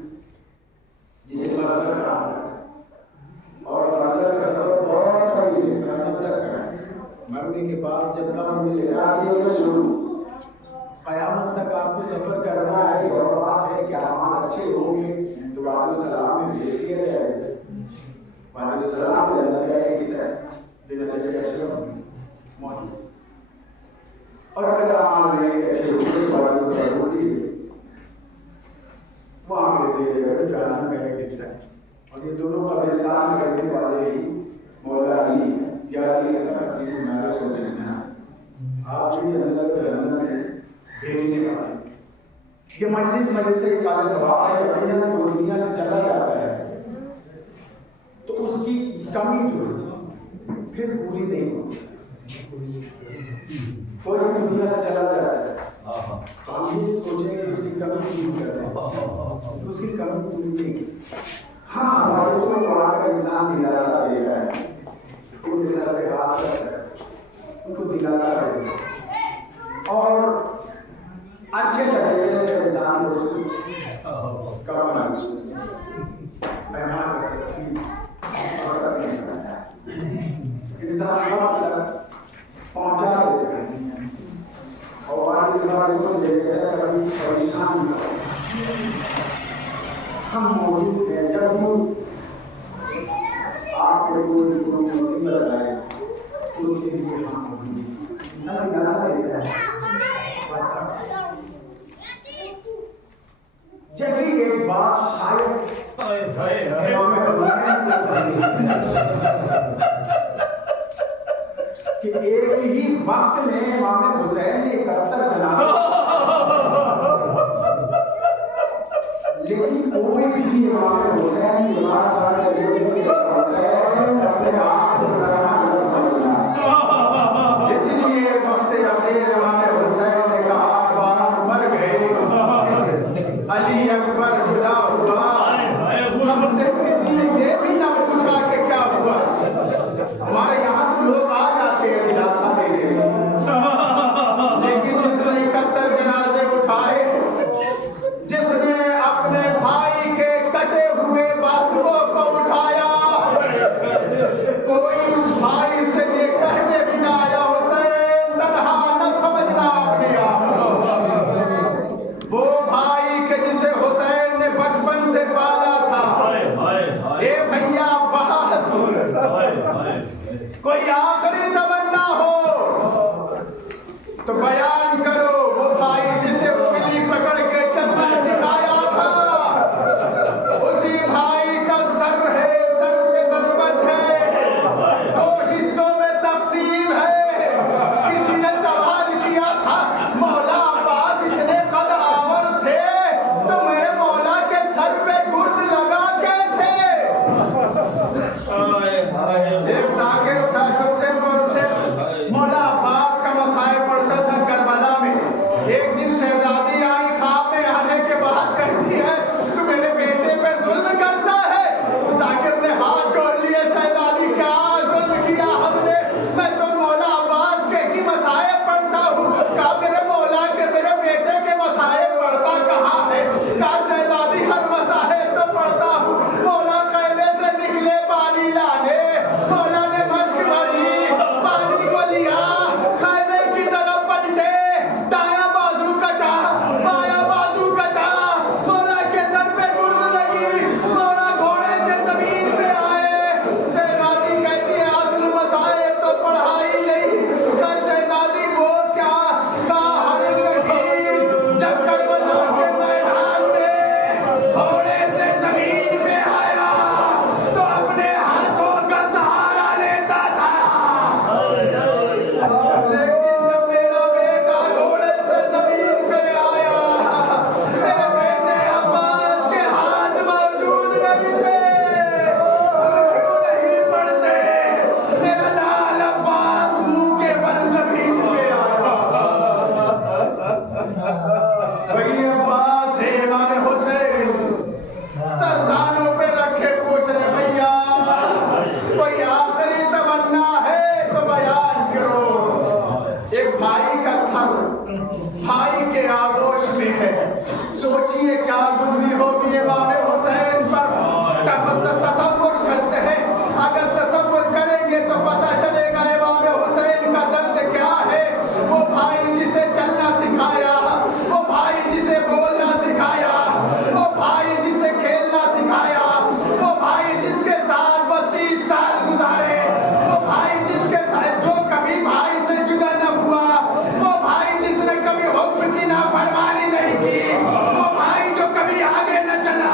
جسے برزخ کہا ہے، اور برزخ کا سفر بہت طویل ہے، برزخ تک کا ہے۔ مرنے کے بعد جب قبر میں لے جا دیے گئے شروع، قیامت تک آپ کو سفر کرنا ہے، اور بات ہے کہ اعمال اچھے ہوں گے تو وعد السلام میں بھیج دیا جائے گا۔ وعد السلام میں لگتا ہے کہ جنت اشرف موجود، اور اگر اعمال میں اچھے ہوئے وعد السلام وہاں پہ دے دے گا جانا گئے قصہ ہے۔ اور یہ دونوں قبرستان میں رہنے والے ہی مولا علی یا علی تقسیم نعرہ کو دینا، آپ بھی جنت جہنم میں بھیجنے والے۔ یہ مجلس ایصال ثواب ہے، یقیناً وہ دنیا سے چلا جاتا ہے تو اس کی کمی جو ہے پھر پوری نہیں ہوتی۔ کوئی بھی دنیا سے چلا جاتا ہے تو ہم یہ سوچیں کہ اس کی کمی پوری کرتے ہیں، اس کی کمی پوری نہیں۔ ہاں وارثوں کو آ کر انسان دلاسا دے رہا ہے، ان کے سر پہ ہاتھ رکھ کر ان کو دلاسا دے رہا ہے، اور اچھے طریقے سے انسان کو کفن پہنا کر تکلیف انسان وقت تک پہنچا دیتے ہیں، اور آج سے دیکھتے ہیں کبھی پریشان ہم موجود ہیں۔ جب ہم آپ کے کوئی مصیبت آئے تو اس کے لیے ہم موجود ہیں۔ جگہ ایک بات شاید امام حسین کو کہی کہ ایک ہی وقت میں امام حسین نے 71 جنازے، لیکن کوئی بھی امام حسین کے پاس آنے حسین اپنے آپ کو طرح نہ سمجھنا۔ اس لیے وقت اخیر امام حسین نے کہا عباس مر گئے، علی اکبر جدا ہوا، ہم سے کسی نے یہ بھی نہ پوچھا کہ کیا ہوا۔ ہمارے یہاں لوگ آ جاتے ہیں دلاسا دینے میں، لیکن جس نے 71 جنازے اٹھائے، جس نے اپنے بھائی کے کٹے ہوئے بازوؤں کو اٹھایا، کوئی اس بھائی سے یہ کہنے بھی نہ آیا حسین تنہا نہ سمجھنا اپنے آپ کو۔ وہ بھائی کہ جسے حسین نے بچپن سے پالا تھا، اے بھیا بات سن، کوئی آخری تمنا ہو تو بیان کرو۔ وہ بھائی جسے انگلی پکڑ کے چلنا سکھایا تھا، اسی بھائی کا سر ہے، سر پہ ضربت ہے، 2 حصوں میں تقسیم ہے۔ کسی نے سوال کیا تھا مولا عباس اتنے قد آور تھے تو میرے مولا کے سر پہ گرز لگا کیسے؟ ایک ذاکر تھا جو صرف اور صرف مولا عباس کا مسائل پڑھتا تھا کربلا میں۔ ایک دن شہزادی آئی خواب میں آنے کے بعد کہتی ہے تو میرے بیٹے پہ ظلم کرتا ہے۔ ذاکر نے ہاتھ جوڑ لیے، شہزادی کیا ظلم کیا ہم نے؟ میں تو مولا عباس کے ہی مسائل پڑھتا ہوں۔ کہا میرے مولا کے میرے بیٹے کے مسائل پڑھتا کہاں ہے؟ کہا شہزادی ہر مسائل تو پڑھتا ہوں۔ مولا خیمے سے نکلے پانی لانے، مولا نے مشک بھری، پانی کو لیا، خیمے کی طرف پلٹے، دایاں بازو کٹا، بایاں بازو کٹا، مولا کے سر پہ گرز لگی، مولا گھوڑے سے زمین پہ آئے۔ شہزادی کہتی ہے اصل مسائل تو پڑھائی نہیں۔ کہا شہزادی وہ کیا؟ کہا ہر شہید جب کربلا کے میدان میں گھوڑے سے زمین پہ آیا تو اپنے ہاتھوں کا سہارا لیتا تھا، لیکن جب میرا بیٹا گھوڑے سے زمین پہ آیا، میرے بیٹے عباس کے ہاتھ موجود نہیں تھے۔ تم کیوں نہیں پڑھتے؟ میرا لال عباس منہ کے بل زمین پہ آیا۔ وہی عباس ہے امام حسین، سرزانوں پہ رکھے پوچھ رہے بھیا کوئی آخری تمنا ہے تو بیان کرو۔ ایک بھائی کا سر بھائی کے آغوش میں ہے، سوچئے کیا گزری ہوگی امام حسین پر۔ تصور شرط ہے، اگر تصور کریں گے تو پتہ چلے گا امام حسین کا درد کیا ہے۔ وہ بھائی جسے چلنا سکھایا، وہ بھائی جسے بولنا سکھایا، وہ بھائی جسے کھیلنا سکھایا، وہ بھائی جس کے ساتھ 32 سال گزارے، وہ بھائی جس کے ساتھ جو کبھی بھائی سے جدا نہ ہوا، وہ بھائی جس نے کبھی حکم کی نافرمانی نہیں کی، وہ بھائی جو کبھی آگے نہ چلا،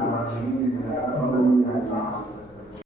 Thank you.